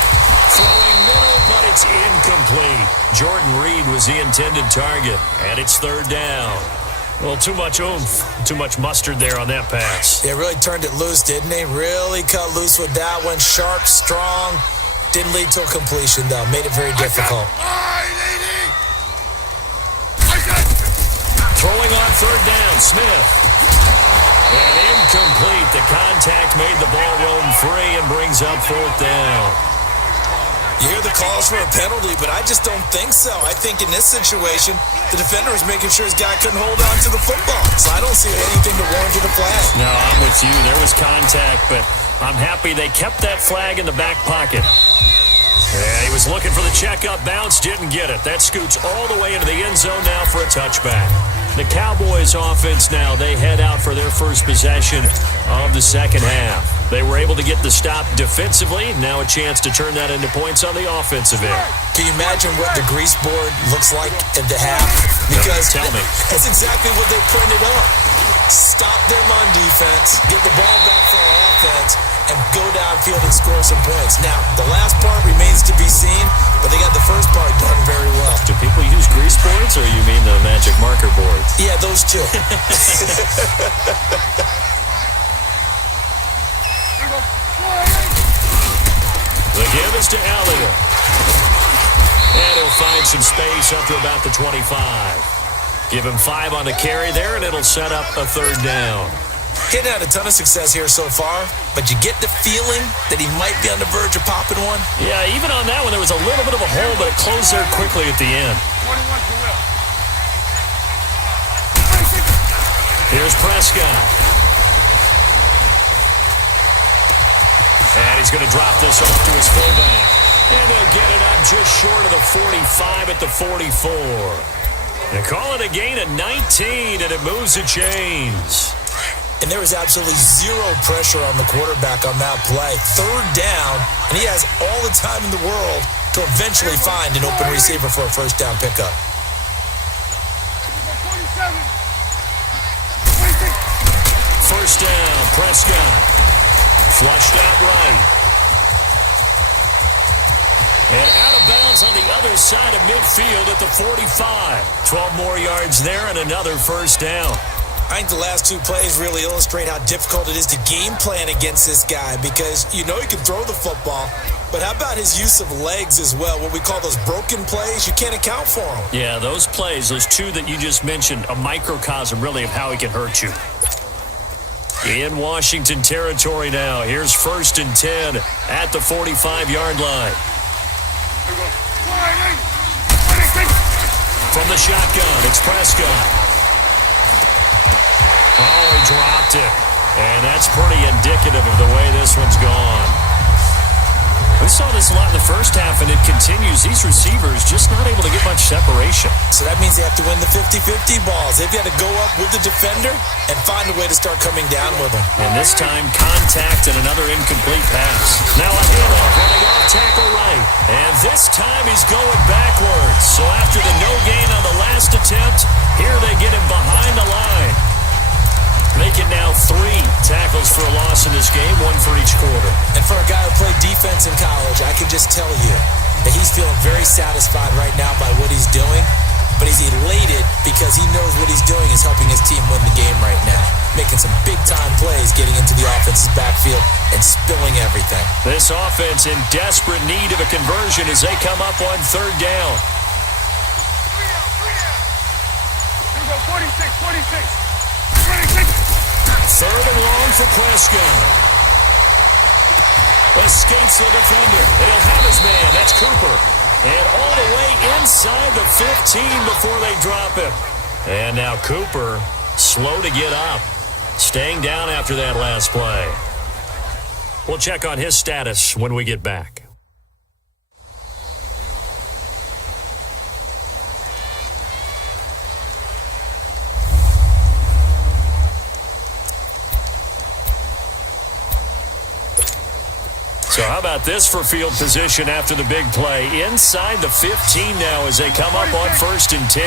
Throwing middle, but it's incomplete. Jordan Reed was the intended target, and it's third down. Well, too much oomph, too much mustard there on that pass. They really turned it loose, didn't they? Really cut loose with that one. Sharp, strong. Didn't lead to a completion, though. Made it very difficult. Throwing on third down, Smith. And incomplete. The contact made the ball roam free and brings up fourth down. You hear the calls for a penalty, but I just don't think so. I think in this situation, the defender was making sure his guy couldn't hold on to the football. So I don't see anything to warrant a flag. No, I'm with you. There was contact, but I'm happy they kept that flag in the back pocket. Yeah, he was looking for the checkup bounce, didn't get it. That scoots all the way into the end zone now for a touchback. The Cowboys offense now, they head out for their first possession of the second half. They were able to get the stop defensively. Now a chance to turn that into points on the offensive end. Can you imagine what the grease board looks like at the half? Because tell me. That's exactly what they printed up. Stop them on defense, get the ball back for our offense, and go downfield and score some points. Now, the last part remains to be seen, but they got the first part done very well. Do people use grease boards, or you mean the magic marker boards? Yeah, those two. The give is to Elliott. And he'll find some space up to about the 25. Give him 5 on the carry there, and it'll set up a third down. Hitting had a ton of success here so far, but you get the feeling that he might be on the verge of popping one. Yeah, even on that one, there was a little bit of a hole, but it closed there quickly at the end. 21 to Will. Here's Prescott. And he's going to drop this off to his fullback. And they'll get it up just short of the 45 at the 44. They call it a gain of 19, and it moves the chains. And there was absolutely zero pressure on the quarterback on that play. Third down, and he has all the time in the world to eventually find an open receiver for a first down pickup. 26. First down, Prescott. Flushed out right. And out of bounds on the other side of midfield at the 45. 12 more yards there and another first down. I think the last two plays really illustrate how difficult it is to game plan against this guy because you know he can throw the football, but how about his use of legs as well? What we call those broken plays, you can't account for them. Yeah, those plays, those two that you just mentioned, a microcosm really of how he can hurt you. In Washington territory now. Here's 1st and 10 at the 45-yard line. From the shotgun, it's Prescott. Oh, he dropped it. And that's pretty indicative of the way this one's gone. We saw this a lot in the first half, and it continues. These receivers just not able to get much separation. So that means they have to win the 50-50 balls. They've got to go up with the defender and find a way to start coming down with them. And this time, contact and another incomplete pass. Now a handoff, running off tackle right. And this time he's going backwards. So after the no gain on the last attempt, here they get him behind the line. Make it now 3 tackles for a loss in this game, 1 for each quarter. And for a guy who played defense in college, I can just tell you that he's feeling very satisfied right now by what he's doing, but he's elated because he knows what he's doing is helping his team win the game right now. Making some big-time plays, getting into the offense's backfield and spilling everything. This offense in desperate need of a conversion as they come up on third down. Here we go, 46. Third and long for Prescott. Escapes the defender. He'll have his man. That's Cooper. And all the way inside the 15 before they drop him. And now Cooper, slow to get up. Staying down after that last play. We'll check on his status when we get back. So how about this for field position after the big play? Inside the 15 now as they come up on 1st and 10.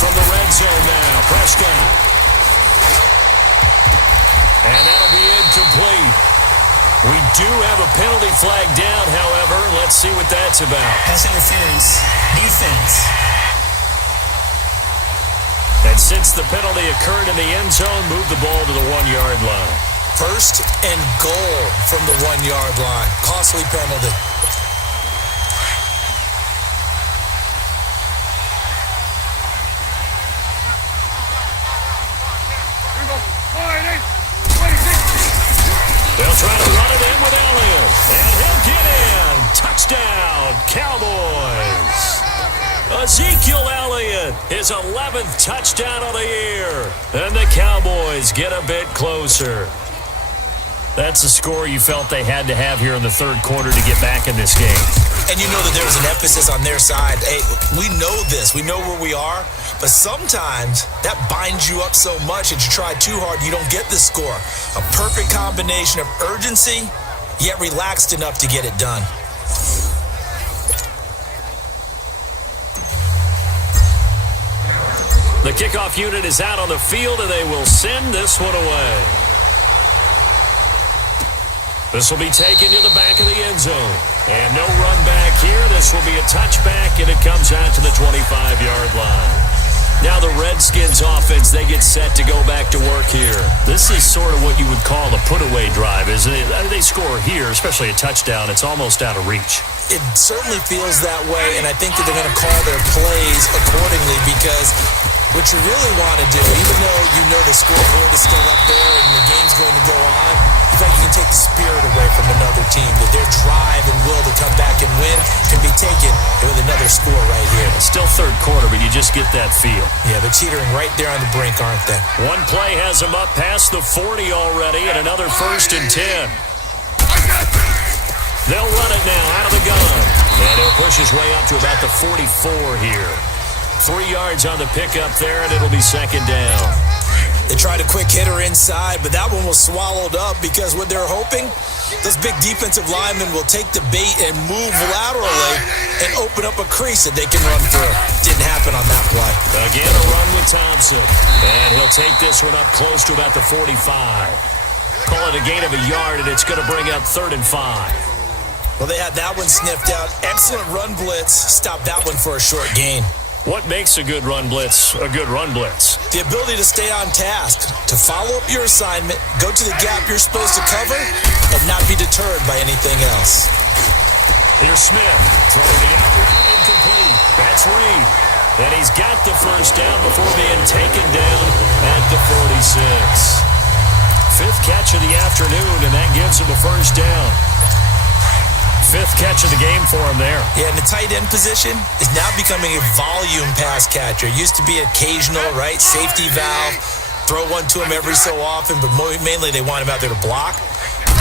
From the red zone now, Prescott. And that'll be incomplete. We do have a penalty flag down, however. Let's see what that's about. Pass interference. Defense. And since the penalty occurred in the end zone, move the ball to the 1-yard line. 1st and goal from the 1-yard line. Costly penalty. Here we go, 26. They'll try to run it in with Elliott. And he'll get in. Touchdown, Cowboys. Ezekiel Elliott, his 11th touchdown of the year. And the Cowboys get a bit closer. That's the score you felt they had to have here in the third quarter to get back in this game. And you know that there's an emphasis on their side. Hey, we know this. We know where we are. But sometimes that binds you up so much that you try too hard, you don't get the score. A perfect combination of urgency, yet relaxed enough to get it done. The kickoff unit is out on the field, and they will send this one away. This will be taken to the back of the end zone. And no run back here. This will be a touchback, and it comes out to the 25-yard line. Now the Redskins offense, they get set to go back to work here. This is sort of what you would call a put-away drive, isn't it? They score here, especially a touchdown. It's almost out of reach. It certainly feels that way, and I think that they're going to call their plays accordingly because what you really want to do, even though you know the scoreboard is still up there and the game's going to go on, you think you can take the spirit away from another team, that their drive and will to come back and win can be taken with another score right here. Still third quarter, but you just get that feel. Yeah, they're teetering right there on the brink, aren't they? One play has them up past the 40 already, and another 1st and 10. They'll run it now out of the gun. And he'll push his way up to about the 44 here. 3 yards on the pickup there, and it'll be 2nd down. They tried a quick hitter inside, but that one was swallowed up because what they're hoping, those big defensive linemen will take the bait and move laterally and open up a crease that they can run through. Didn't happen on that play. Again, a run with Thompson. And he'll take this one up close to about the 45. Call it a gain of a yard, and it's going to bring up 3rd and 5. Well, they had that one sniffed out. Excellent run blitz. Stopped that one for a short gain. What makes a good run blitz a good run blitz? The ability to stay on task, to follow up your assignment, go to the gap you're supposed to cover, and not be deterred by anything else. Here's Smith, throwing the out route incomplete. That's Reed. And he's got the 1st down before being taken down at the 46. 5th catch of the afternoon, and that gives him a 1st down. 5th catch of the game for him there. Yeah, and the tight end position is now becoming a volume pass catcher. Used to be occasional, right? Safety valve. Throw one to him every so often, but mainly they want him out there to block.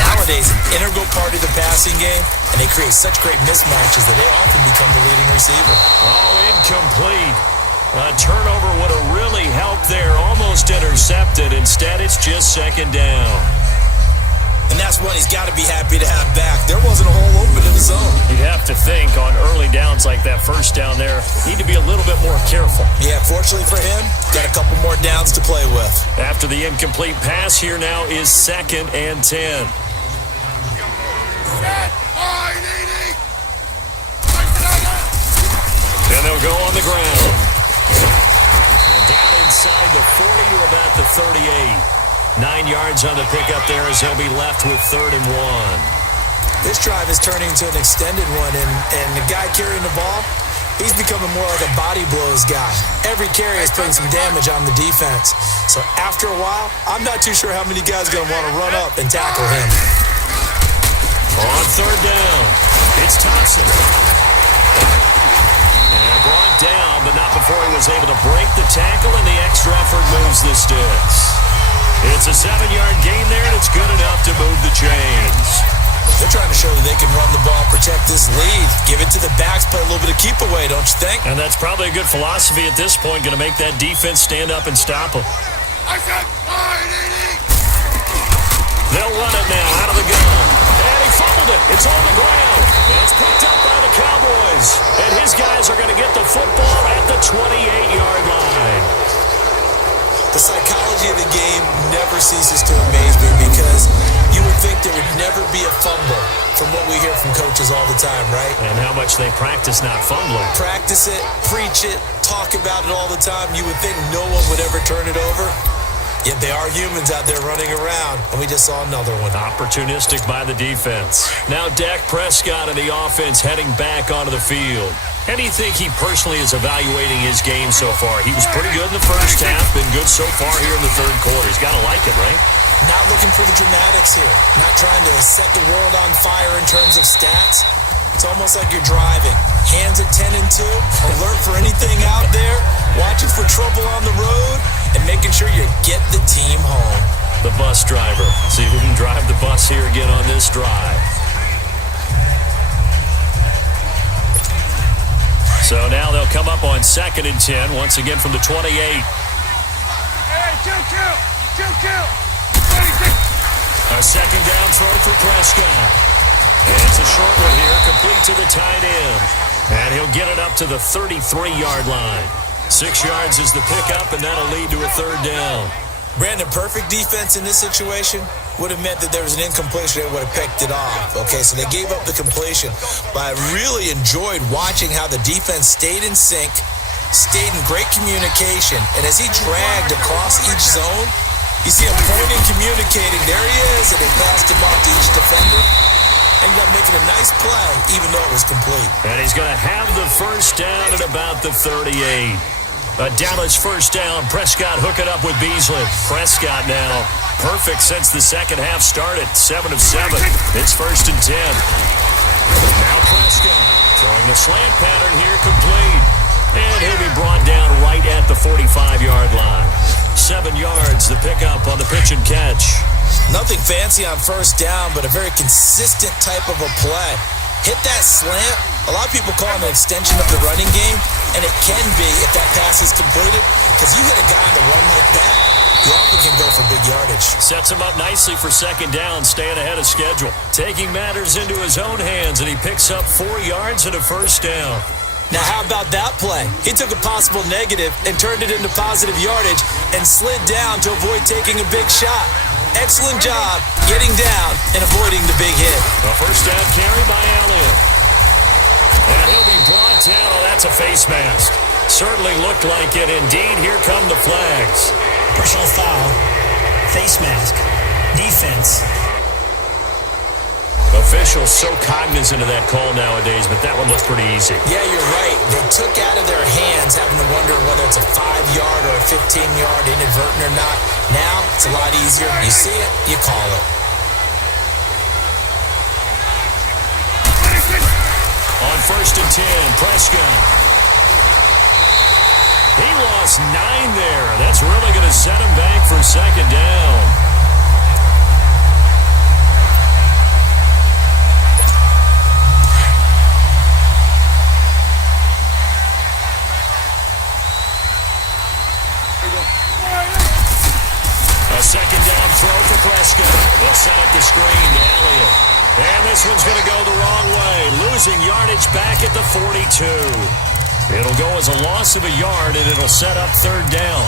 Nowadays, an integral part of the passing game, and they create such great mismatches that they often become the leading receiver. Oh, incomplete. A turnover would have really helped there. Almost intercepted. Instead, it's just 2nd down. And that's one he's got to be happy to have back. There wasn't a hole open in the zone. You'd have to think on early downs like that 1st down there, need to be a little bit more careful. Yeah, fortunately for him, got a couple more downs to play with. After the incomplete pass, here now is 2nd and 10. I need He'll go on the ground. And down inside the 40 to about the 38. 9 yards on the pickup there as he'll be left with 3rd and 1. This drive is turning into an extended one, and the guy carrying the ball, he's becoming more like a body blows guy. Every carry is putting some damage on the defense. So after a while, I'm not too sure how many guys are going to want to run up and tackle him. On 3rd down, it's Thompson. And brought down, but not before he was able to break the tackle, and the extra effort moves the sticks. It's a 7-yard gain there, and it's good enough to move the chains. They're trying to show that they can run the ball, protect this lead. Give it to the backs, play a little bit of keep away, don't you think? And that's probably a good philosophy at this point, going to make that defense stand up and stop them. I said, They'll run it now out of the gun. And he fumbled it. It's on the ground. And it's picked up by the Cowboys. And his guys are going to get the football at the 28-yard line. The psychology of the game never ceases to amaze me because you would think there would never be a fumble from what we hear from coaches all the time, right? And how much they practice not fumbling. Practice it, preach it, talk about it all the time. You would think no one would ever turn it over. Yet they are humans out there running around, and we just saw another one. Opportunistic by the defense. Now Dak Prescott and the offense heading back onto the field. How do you think he personally is evaluating his game so far? He was pretty good in the first half, been good so far here in the 3rd quarter. He's got to like it, right? Not looking for the dramatics here. Not trying to set the world on fire in terms of stats. It's almost like you're driving. Hands at 10 and 2, alert for anything out there, watching for trouble on the road, and making sure you get the team home. The bus driver. See if we can drive the bus here again on this drive. So now they'll come up on 2nd and 10, once again from the 28. Hey, kill. A 2nd down throw for Prescott. And it's a short one here, complete to the tight end. And he'll get it up to the 33-yard line. 6 yards is the pickup, and that'll lead to a 3rd down. Brandon, perfect defense in this situation would have meant that there was an incompletion. They would have picked it off. Okay, so they gave up the completion. But I really enjoyed watching how the defense stayed in sync, stayed in great communication. And as he dragged across each zone, you see him pointing, communicating. There he is, and they passed him off to each defender. Ended up making a nice play, even though it was complete. And he's going to have the 1st down at about the 38. A Dallas 1st down. Prescott hooking up with Beasley. Prescott now perfect since the 2nd half started. 7 of 7. It's 1st and 10. Now Prescott throwing the slant pattern here complete. And he'll be brought down right at the 45-yard line. 7 yards, the pickup on the pitch and catch. Nothing fancy on 1st down, but a very consistent type of a play. Hit that slant. A lot of people call it an extension of the running game, and it can be if that pass is completed, because you hit a guy on the run like that, you often can go for big yardage. Sets him up nicely for 2nd down, staying ahead of schedule. Taking matters into his own hands, and he picks up 4 yards and a 1st down. Now, how about that play? He took a possible negative and turned it into positive yardage and slid down to avoid taking a big shot. Excellent job getting down and avoiding the big hit. A 1st down carry by Elliott. And he'll be brought down. Oh, that's a face mask. Certainly looked like it. Indeed, here come the flags. Personal foul. Face mask. Defense. Officials so cognizant of that call nowadays, but that one looks pretty easy. Yeah, you're right. They took out of their hands having to wonder whether it's a 5-yard or a 15-yard inadvertent or not. Now, it's a lot easier. You see it, you call it. On 1st and 10, Prescott. He lost 9 there. That's really going to set him back for 2nd down. A 2nd down throw for Prescott. They'll set up the screen to Elliott. And this one's going to go the wrong way. Losing yardage back at the 42. It'll go as a loss of a yard, and it'll set up 3rd down.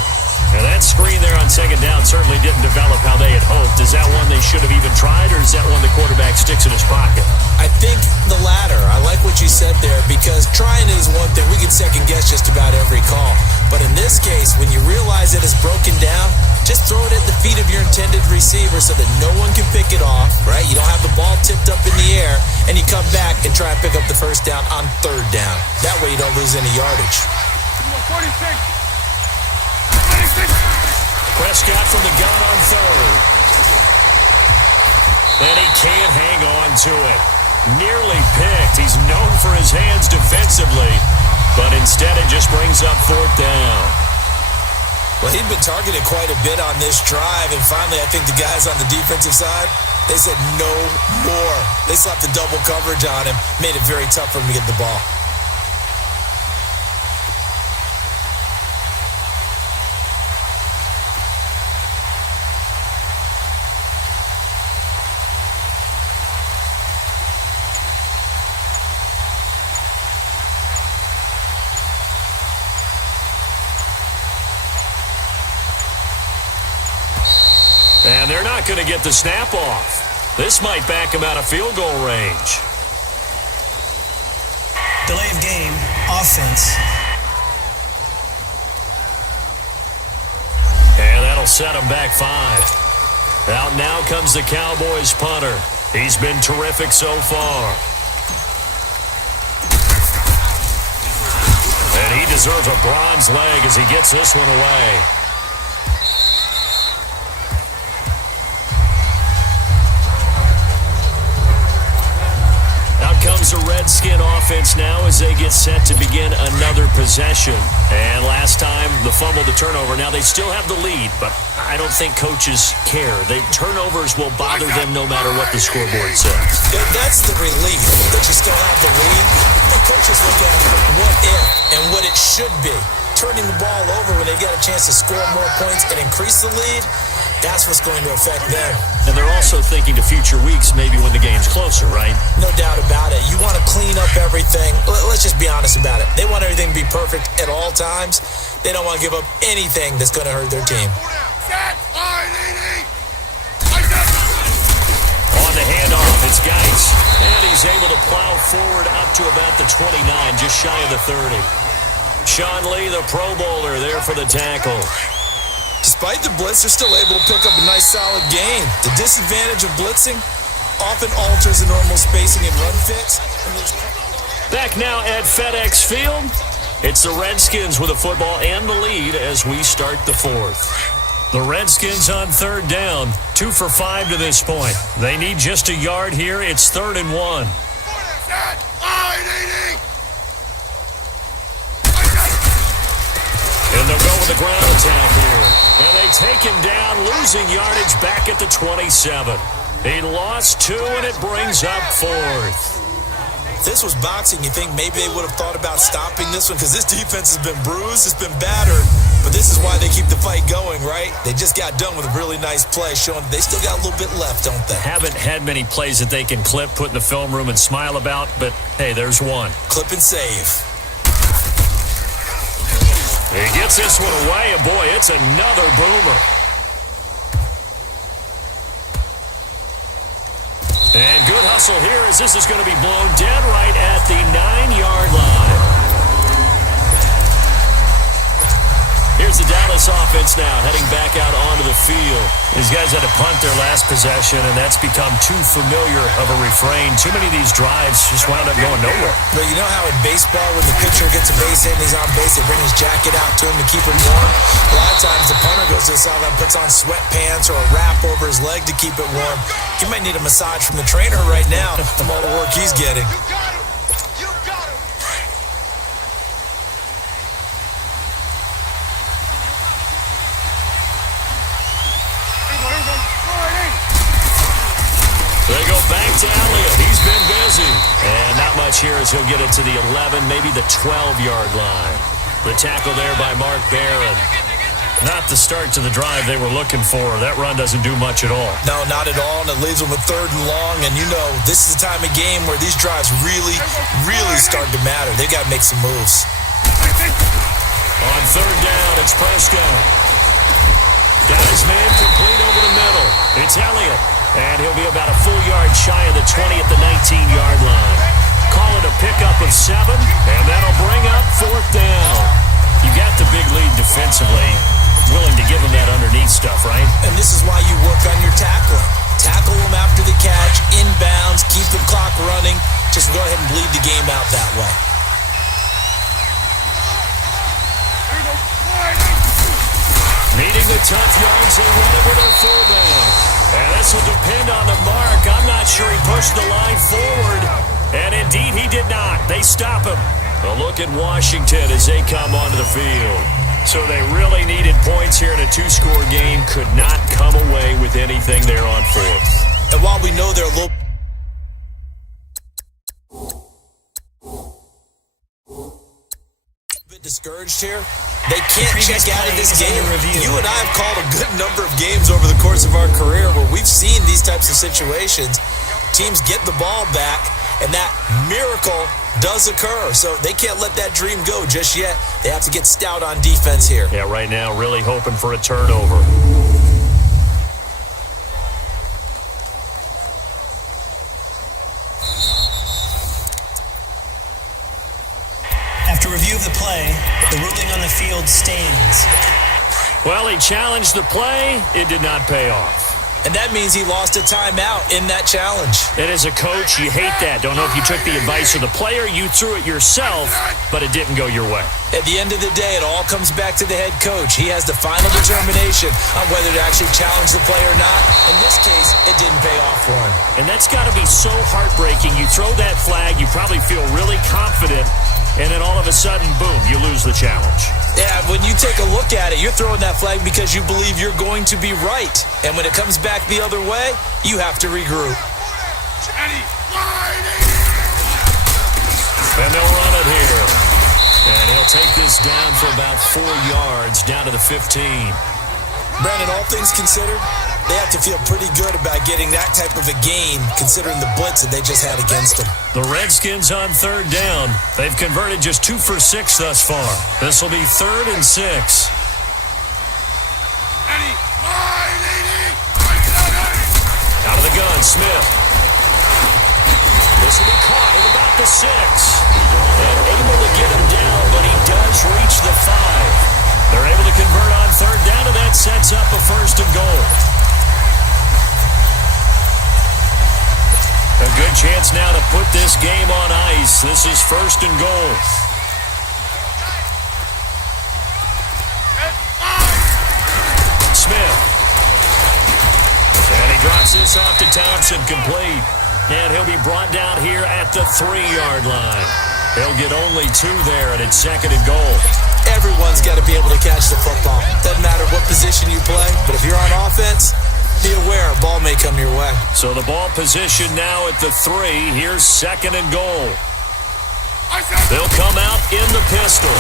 And that screen there on 2nd down certainly didn't develop how they had hoped. Is that one they should have even tried, or is that one the quarterback sticks in his pocket? I think the latter. I like what what you said there, because trying is one thing. We can second guess just about every call. But in this case, when you realize that it's broken down, just throw it at the feet of your intended receiver so that no one can pick it off, right? You don't have the ball tipped up in the air, and you come back and try and pick up the first down on third down. That way you don't lose any yardage. 46. Prescott from the gun on third. And he can't hang on to it. Nearly picked. He's known for his hands defensively, but instead it just brings up fourth down. Well, he'd been targeted quite a bit on this drive, and finally I think the guys on the defensive side, they said no more. They slapped the double coverage on him, made it very tough for him to get the ball. And they're not going to get the snap off. This might back him out of field goal range. Delay of game, offense. And that'll set him back 5. Out now comes the Cowboys punter. He's been terrific so far. And he deserves a bronze leg as he gets this one away. Comes a Redskin offense now as they get set to begin another possession. And last time, the fumble, the turnover. Now they still have the lead, but I don't think coaches care. The turnovers will bother them no matter what the scoreboard says. That's the relief that you still have the lead. The coaches look at what if and what it should be. Turning the ball over when they've got a chance to score more points and increase the lead, that's what's going to affect them. And they're also thinking to future weeks, maybe when the game's closer, right? No doubt about it. You want to clean up everything. Let's just be honest about it. They want everything to be perfect at all times. They don't want to give up anything that's going to hurt their team. On the handoff, it's Geis. And he's able to plow forward up to about the 29, just shy of the 30. Sean Lee, the Pro Bowler, there for the tackle. Despite the blitz, they're still able to pick up a nice solid gain. The disadvantage of blitzing often alters the normal spacing and run fits. Back now at FedEx Field, it's the Redskins with a football and the lead as we start the fourth. The Redskins on third down, 2 for 5 to this point. They need just a yard here. It's 3rd and 1. And they'll go with the ground attack here. And they take him down, losing yardage back at the 27. He lost 2, and it brings up 4th. If this was boxing, you think maybe they would have thought about stopping this one, because this defense has been bruised, it's been battered. But this is why they keep the fight going, right? They just got done with a really nice play, showing they still got a little bit left, don't they? Haven't had many plays that they can clip, put in the film room, and smile about, but hey, there's one. Clip and save. He gets this one away, and boy, it's another boomer. And good hustle here as this is going to be blown dead right at the 9-yard line. Here's the Dallas offense now, heading back out onto the field. These guys had to punt their last possession, and that's become too familiar of a refrain. Too many of these drives just wound up going nowhere. But you know how in baseball, when the pitcher gets a base hit and he's on base, they bring his jacket out to him to keep him warm? A lot of times the punter goes to the sideline, puts on sweatpants or a wrap over his leg to keep it warm. He might need a massage from the trainer right now from all the work he's getting. They go back to Elliott. He's been busy. And not much here as he'll get it to the 11, maybe the 12-yard line. The tackle there by Mark Barron. Not the start to the drive they were looking for. That run doesn't do much at all. No, not at all, and it leaves them with 3rd and long. And you know, this is the time of game where these drives really start to matter. They got to make some moves. On 3rd down, it's Prescott. Got his man complete over the middle. It's Elliott. And he'll be about a full yard shy of the 20 at the 19-yard line. Call it a pickup 7, and that'll bring up 4th down. You got the big lead defensively. Willing to give him that underneath stuff, right? And this is why you work on your tackling. Tackle them after the catch, inbounds, keep the clock running. Just go ahead and bleed the game out that way. Needing the tough yards, they run it with their fullback. And this will depend on the mark. I'm not sure he pushed the line forward. And indeed, he did not. They stop him. A look at Washington as they come onto the field. So they really needed points here in a 2-score game. Could not come away with anything there on 4th. And while we know they're a little bit discouraged here, they can't check out of this game. You and I have called a good number of games over the course of our career where we've seen these types of situations. Teams get the ball back, and that miracle does occur. So they can't let that dream go just yet. They have to get stout on defense here. Yeah, right now really hoping for a turnover. After review of the play, the ruling on the field stands. Well, he challenged the play. It did not pay off. And that means he lost a timeout in that challenge. And as a coach, you hate that. Don't know if you took the advice of the player, you threw it yourself, but it didn't go your way. At the end of the day, it all comes back to the head coach. He has the final determination on whether to actually challenge the play or not. In this case, it didn't pay off for him. And that's got to be so heartbreaking. You throw that flag, you probably feel really confident, and then all of a sudden, boom, you lose the challenge. Yeah, when you take a look at it, you're throwing that flag because you believe you're going to be right. And when it comes back the other way, you have to regroup. And they'll run it here. And he'll take this down for about 4 yards, down to the 15. Brandon, all things considered, they have to feel pretty good about getting that type of a gain, considering the blitz that they just had against them. The Redskins on 3rd down. They've converted just 2 for 6 thus far. This will be 3rd and 6. Out of the gun, Smith. This will be caught at about the 6. And able to get him down, but he does reach the 5. They're able to convert on 3rd down, and that sets up a 1st and goal. A good chance now to put this game on ice. This is 1st and goal. Smith. And he drops this off to Thompson, complete. And he'll be brought down here at the 3-yard line. He'll get only 2 there, and it's 2nd and goal. Everyone's got to be able to catch the football. Doesn't matter what position you play, but if you're on offense, be aware a ball may come your way. So the ball position now at the 3. Here's 2nd and goal. They'll come out in the pistol.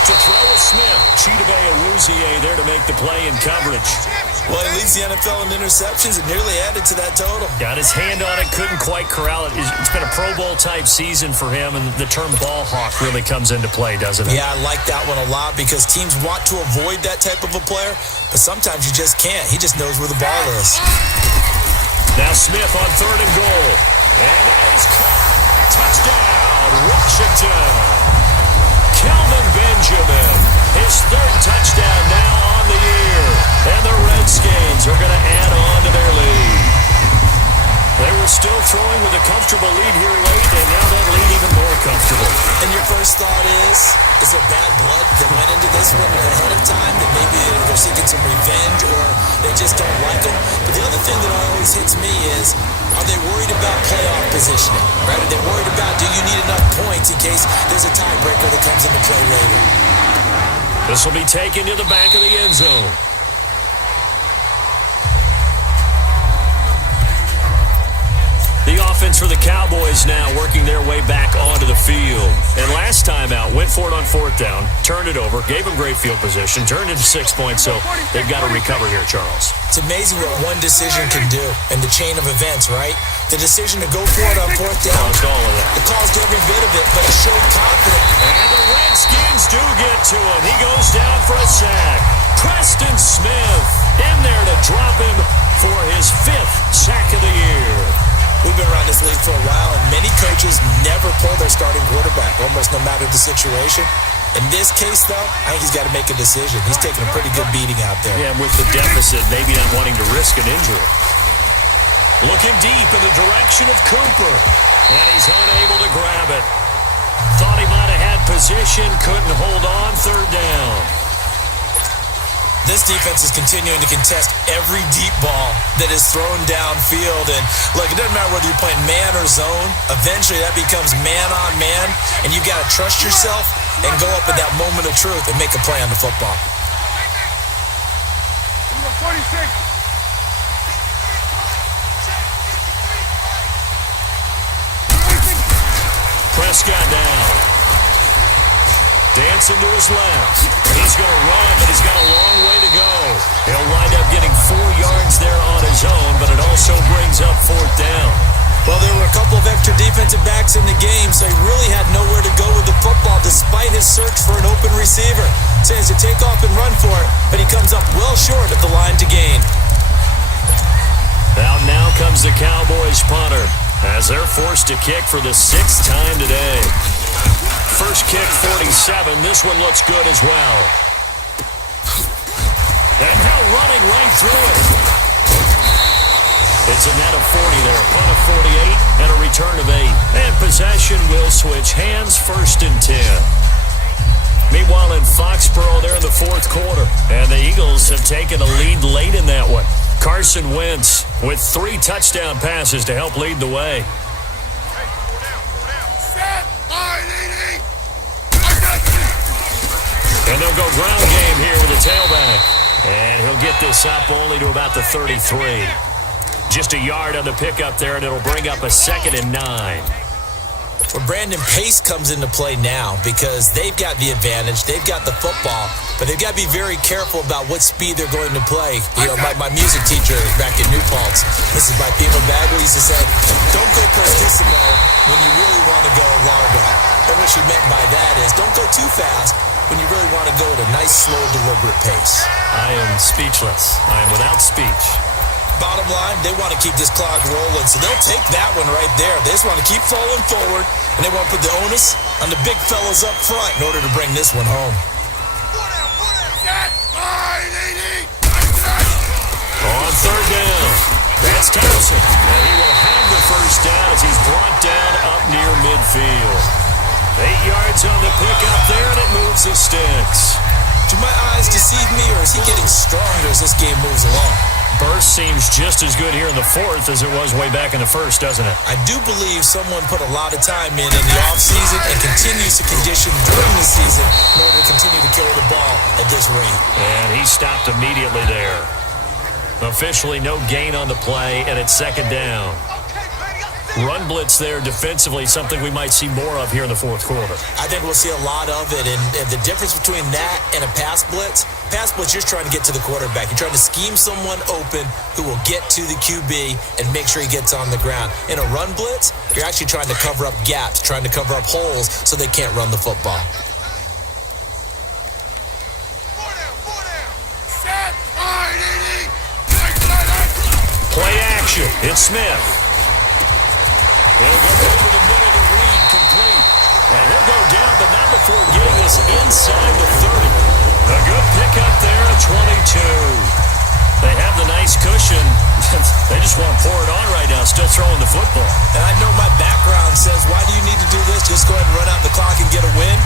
To throw is Smith. Chidobe Awuzie there to make the play in coverage. Well, he leads the NFL in interceptions and nearly added to that total. Got his hand on it, couldn't quite corral it. It's been a Pro Bowl type season for him, and the term ball hawk really comes into play, doesn't it? Yeah, I like that one a lot because teams want to avoid that type of a player, but sometimes you just can't. He just knows where the ball is. Now Smith on 3rd and goal. And that is caught. Touchdown, Washington. Kelvin Benjamin, his 3rd touchdown now on the year. And the Redskins are going to add on to their lead. They were still throwing with a comfortable lead here late, and now that lead even more comfortable. And your first thought is there bad blood that went into this one ahead of time, that maybe they're seeking some revenge or they just don't like them? But the other thing that always hits me is, are they worried about playoff positioning? Right? Are they worried about, do you need enough points in case there's a tiebreaker that comes into play later? This will be taken to the back of the end zone. The offense for the Cowboys now working their way back onto the field. And last time out, went for it on 4th down, turned it over, gave them great field position, turned into 6 points, so they've got to recover here, Charles. It's amazing what one decision can do in the chain of events, right? The decision to go for it on 4th down. Caused all of that. It caused every bit of it, but it showed confidence. And the Redskins do get to him. He goes down for a sack. Preston Smith in there to drop him for his 5th sack of the year. We've been around this league for a while, and many coaches never pull their starting quarterback, almost no matter the situation. In this case, though, I think he's got to make a decision. He's taking a pretty good beating out there. Yeah, with the deficit, maybe not wanting to risk an injury. Looking deep in the direction of Cooper. And he's unable to grab it. Thought he might have had position, couldn't hold on, third down. This defense is continuing to contest every deep ball that is thrown downfield. And look, it doesn't matter whether you're playing man or zone. Eventually, that becomes man on man. And you got to trust yourself and go up at that moment of truth and make a play on the football. 46. Prescott down. Dancing to his left. He's going to run, but he's got a long way to go. He'll wind up getting 4 yards there on his own, but it also brings up fourth down. Well, there were a couple of extra defensive backs in the game, so he really had nowhere to go with the football despite his search for an open receiver. So he has to take off and run for it, but he comes up well short of the line to gain. Out now comes the Cowboys punter as they're forced to kick for the 6th time today. First kick, 47. This one looks good as well. And now running right through it. It's a net of 40 there, a punt of 48, and a return of 8. And possession will switch hands, 1st and 10. Meanwhile, in Foxborough, they're in the 4th quarter, and the Eagles have taken a lead late in that one. Carson Wentz with 3 touchdown passes to help lead the way. And they'll go ground game here with a tailback. And he'll get this up only to about the 33. Just a yard on the pickup there, and it'll bring up a 2nd and 9. Well, Brandon, pace comes into play now because they've got the advantage. They've got the football, but they've got to be very careful about what speed they're going to play. You know, my music teacher back in New Paltz, this is by Pima Bagley, used to say, don't go prestissimo when you really want to go largo. And what she meant by that is don't go too fast when you really want to go at a nice, slow, deliberate pace. I am speechless. I am without speech. Bottom line, they want to keep this clock rolling, so they'll take that one right there. They just want to keep falling forward, and they want to put the onus on the big fellas up front in order to bring this one home. On third down, that's Townsend. And he will have the first down as he's brought down up near midfield. 8 yards on the pickup there, and it moves the sticks. Do my eyes deceive me, or is he getting stronger as this game moves along? Burst seems just as good here in the 4th as it was way back in the 1st, doesn't it? I do believe someone put a lot of time in the offseason and continues to condition during the season in order to continue to kill the ball at this rate. And he stopped immediately there. Officially no gain on the play, and it's 2nd down. Run blitz there defensively, something we might see more of here in the 4th quarter. I think we'll see a lot of it, and the difference between that and a pass blitz, you're trying to get to the quarterback. You're trying to scheme someone open who will get to the QB and make sure he gets on the ground. In a run blitz, you're actually trying to cover up gaps, trying to cover up holes so they can't run the football. Play action. It's Smith. He'll go over the middle to Reed, complete. And he'll go down, but not before getting this inside the 30. A good pickup there at 22. They have the nice cushion. They just want to pour it on right now, still throwing the football. And I know my background says, why do you need to do this? Just go ahead and run out the clock and get a win.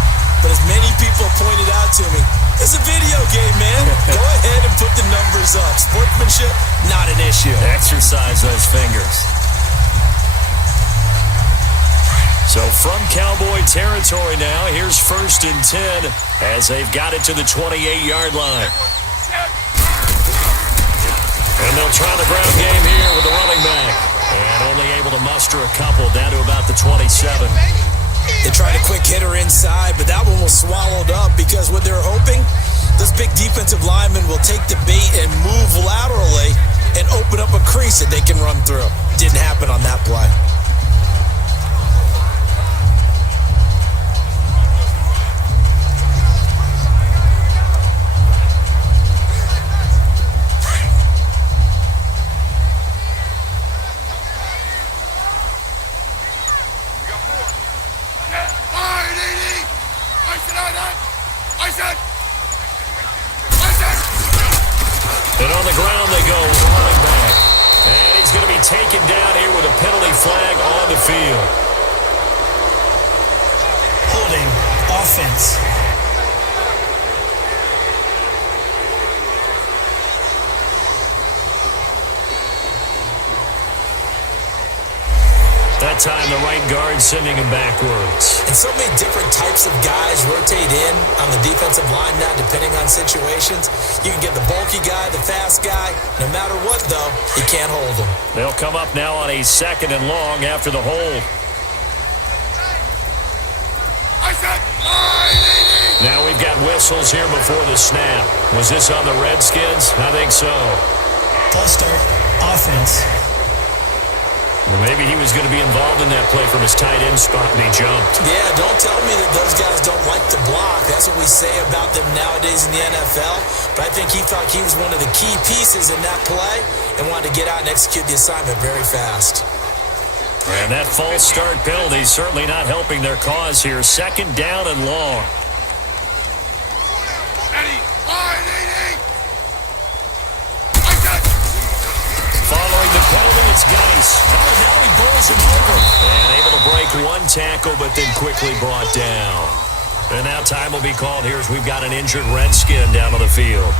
But as many people pointed out to me, it's a video game, man. Go ahead and put the numbers up. Sportsmanship, not an issue. Exercise those fingers. So from Cowboy territory now, here's 1st and 10 as they've got it to the 28-yard line. And they'll try the ground game here with the running back. And only able to muster a couple down to about the 27. They tried a quick hitter inside, but that one was swallowed up because what they're hoping, this big defensive lineman will take the bait and move laterally and open up a crease that they can run through. Didn't happen on that play. And on the ground they go with a running back. And he's going to be taken down here with a penalty flag on the field. Holding. Offense. That time the right guard sending him backwards. And so many different types of guys rotate in on the defensive line now, depending on situations. You can get the bulky guy, the fast guy. No matter what, though, you can't hold him. They'll come up now on a 2nd and long after the hold. Now we've got whistles here before the snap. Was this on the Redskins? I think so. False start. Offense. Well, maybe he was going to be involved in that play from his tight end spot and he jumped. Yeah, don't tell me that those guys don't like to block. That's what we say about them nowadays in the NFL. But I think he thought he was one of the key pieces in that play and wanted to get out and execute the assignment very fast. And that false start penalty certainly not helping their cause here. 2nd down and long. Following the penalty, it's Geis. Oh, now he bowls him over. And able to break one tackle, but then quickly brought down. And now time will be called here as we've got an injured Redskin down on the field.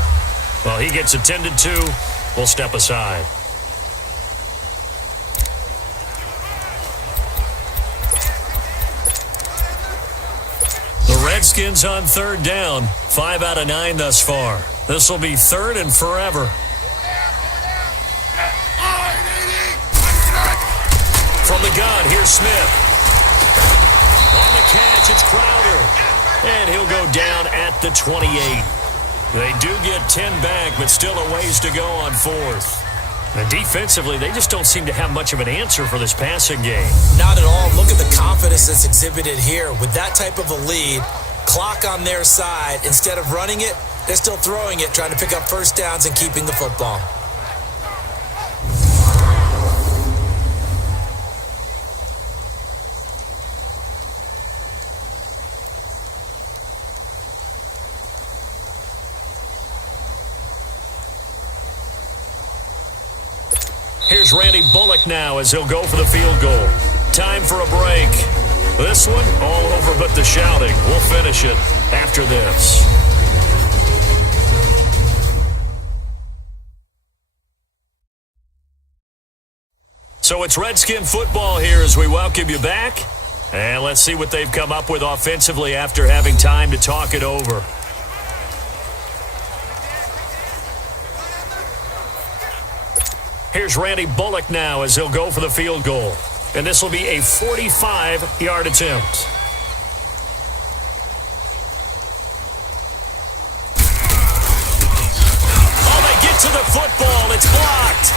Well, he gets attended to. We'll step aside. The Redskins on 3rd down. 5 out of 9 thus far. This will be 3rd and forever. From the gun, here's Smith. On the catch, it's Crowder. And he'll go down at the 28. They do get 10 back, but still a ways to go on 4th. And defensively, they just don't seem to have much of an answer for this passing game. Not at all. Look at the confidence that's exhibited here. With that type of a lead, clock on their side, instead of running it, they're still throwing it, trying to pick up first downs and keeping the football. Here's Randy Bullock now as he'll go for the field goal. Time for a break. This one, all over but the shouting. We'll finish it after this. So it's Redskin football here as we welcome you back. And let's see what they've come up with offensively after having time to talk it over. Here's Randy Bullock now as he'll go for the field goal. And this will be a 45-yard attempt. Oh, they get to the football. It's blocked.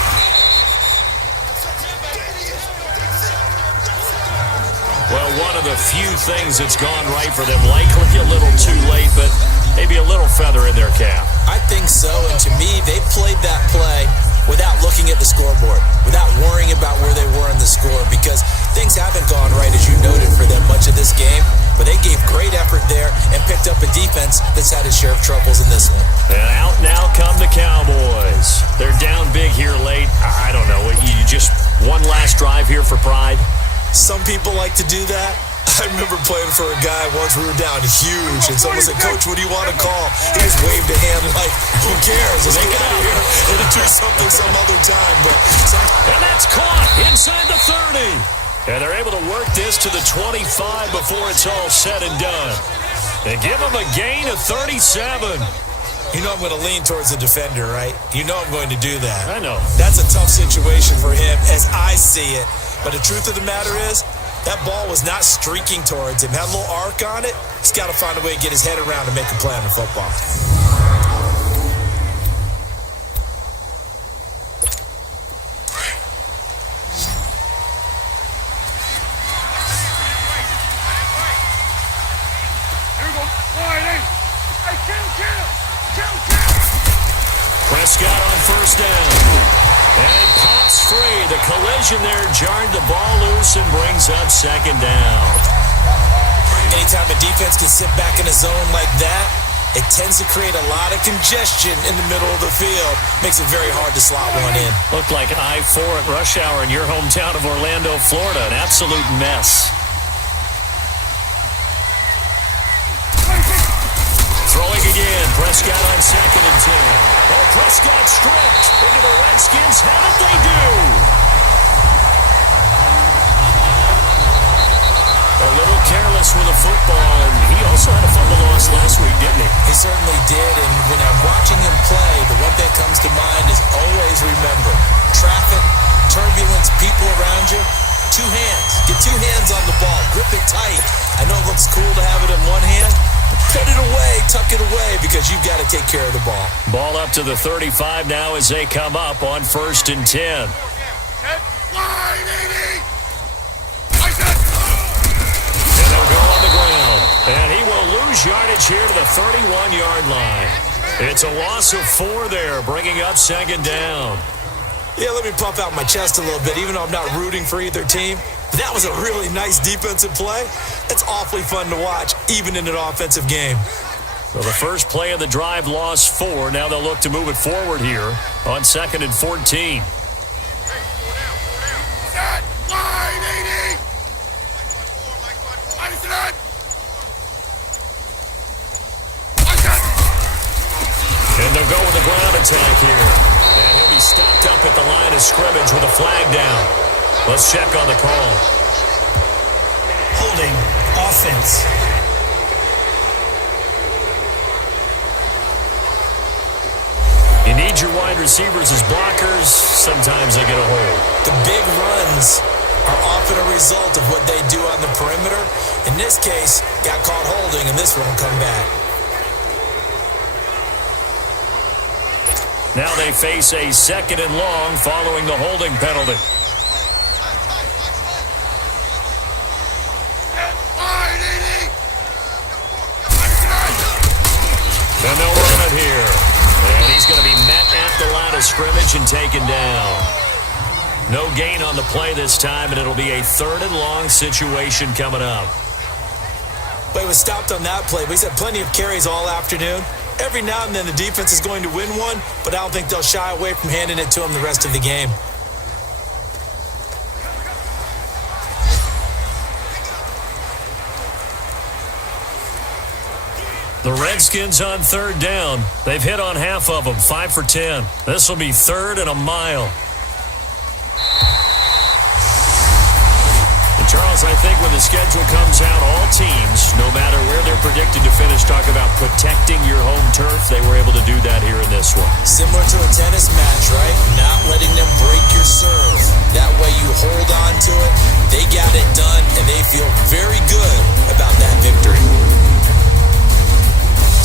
Well, one of the few things that's gone right for them. Likely a little too late, but maybe a little feather in their cap. I think so, and to me, they played that play without looking at the scoreboard, without worrying about where they were in the score, because things haven't gone right, as you noted, for them much of this game. But they gave great effort there and picked up a defense that's had its share of troubles in this one. And out now come the Cowboys. They're down big here late. I don't know. You just one last drive here for pride? Some people like to do that. I remember playing for a guy once. We were down huge, and someone said, "Coach, what do you want to call?" He just waved a hand like, "Who cares? Let's get out of here and do something some other time." And that's caught inside the 30. And they're able to work this to the 25 before it's all said and done. They give them a gain of 37. You know I'm going to lean towards the defender, right? You know I'm going to do that. I know. That's a tough situation for him as I see it. But the truth of the matter is, that ball was not streaking towards him. Had a little arc on it. He's got to find a way to get his head around and make a play on the football. Prescott on first down. And it pops free. The collision there jarred the ball loose and brings up second down. Anytime a defense can sit back in a zone like that, it tends to create a lot of congestion in the middle of the field. Makes it very hard to slot one in. Looked like I-4 at rush hour in your hometown of Orlando, Florida. An absolute mess. Throwing again. Prescott on 2nd and 10. Oh, Prescott stripped into the Redskins. How did they do? A little careless with the football, and he also had a fumble loss last week, didn't he? He certainly did, and when I'm watching him play, the one thing that comes to mind is always remember, traffic, turbulence, people around you, 2 hands. Get 2 hands on the ball. Grip it tight. I know it looks cool to have it in one hand. Put it away, tuck it away, because you've got to take care of the ball. Ball up to the 35 now as they come up on 1st and 10. And they'll go on the ground. And he will lose yardage here to the 31-yard line. It's a loss of 4 there, bringing up 2nd down. Yeah, let me puff out my chest a little bit, even though I'm not rooting for either team. That was a really nice defensive play. It's awfully fun to watch, even in an offensive game. So the first play of the drive lost 4. Now they'll look to move it forward here on 2nd and 14. And they'll go with the ground attack here. And he'll be stopped up at the line of scrimmage with a flag down. Let's check on the call. Holding. Offense. You need your wide receivers as blockers. Sometimes they get a hold. The big runs are often a result of what they do on the perimeter. In this case, got caught holding, and this one come back. Now they face a 2nd and long following the holding penalty. And they'll run it here. And he's going to be met at the line of scrimmage and taken down. No gain on the play this time, and it'll be a 3rd and long situation coming up. But he was stopped on that play. But he's had plenty of carries all afternoon. Every now and then the defense is going to win one, but I don't think they'll shy away from handing it to him the rest of the game. The Redskins on 3rd down. They've hit on half of them, 5 for 10. This will be 3rd and a mile. And Charles, I think when the schedule comes out, all teams, no matter where they're predicted to finish, talk about protecting your home turf. They were able to do that here in this one. Similar to a tennis match, right? Not letting them break your serve. That way you hold on to it. They got it done, and they feel very good about that victory.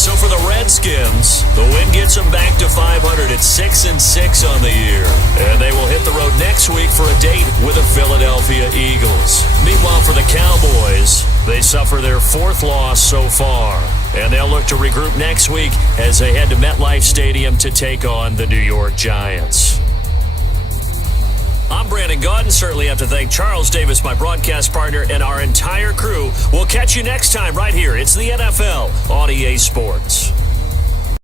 So for the Redskins, the win gets them back to 500 at 6-6 on the year. And they will hit the road next week for a date with the Philadelphia Eagles. Meanwhile, for the Cowboys, they suffer their 4th loss so far. And they'll look to regroup next week as they head to MetLife Stadium to take on the New York Giants. I'm Brandon Gaudin. Certainly have to thank Charles Davis, my broadcast partner, and our entire crew. We'll catch you next time right here. It's the NFL on EA Sports.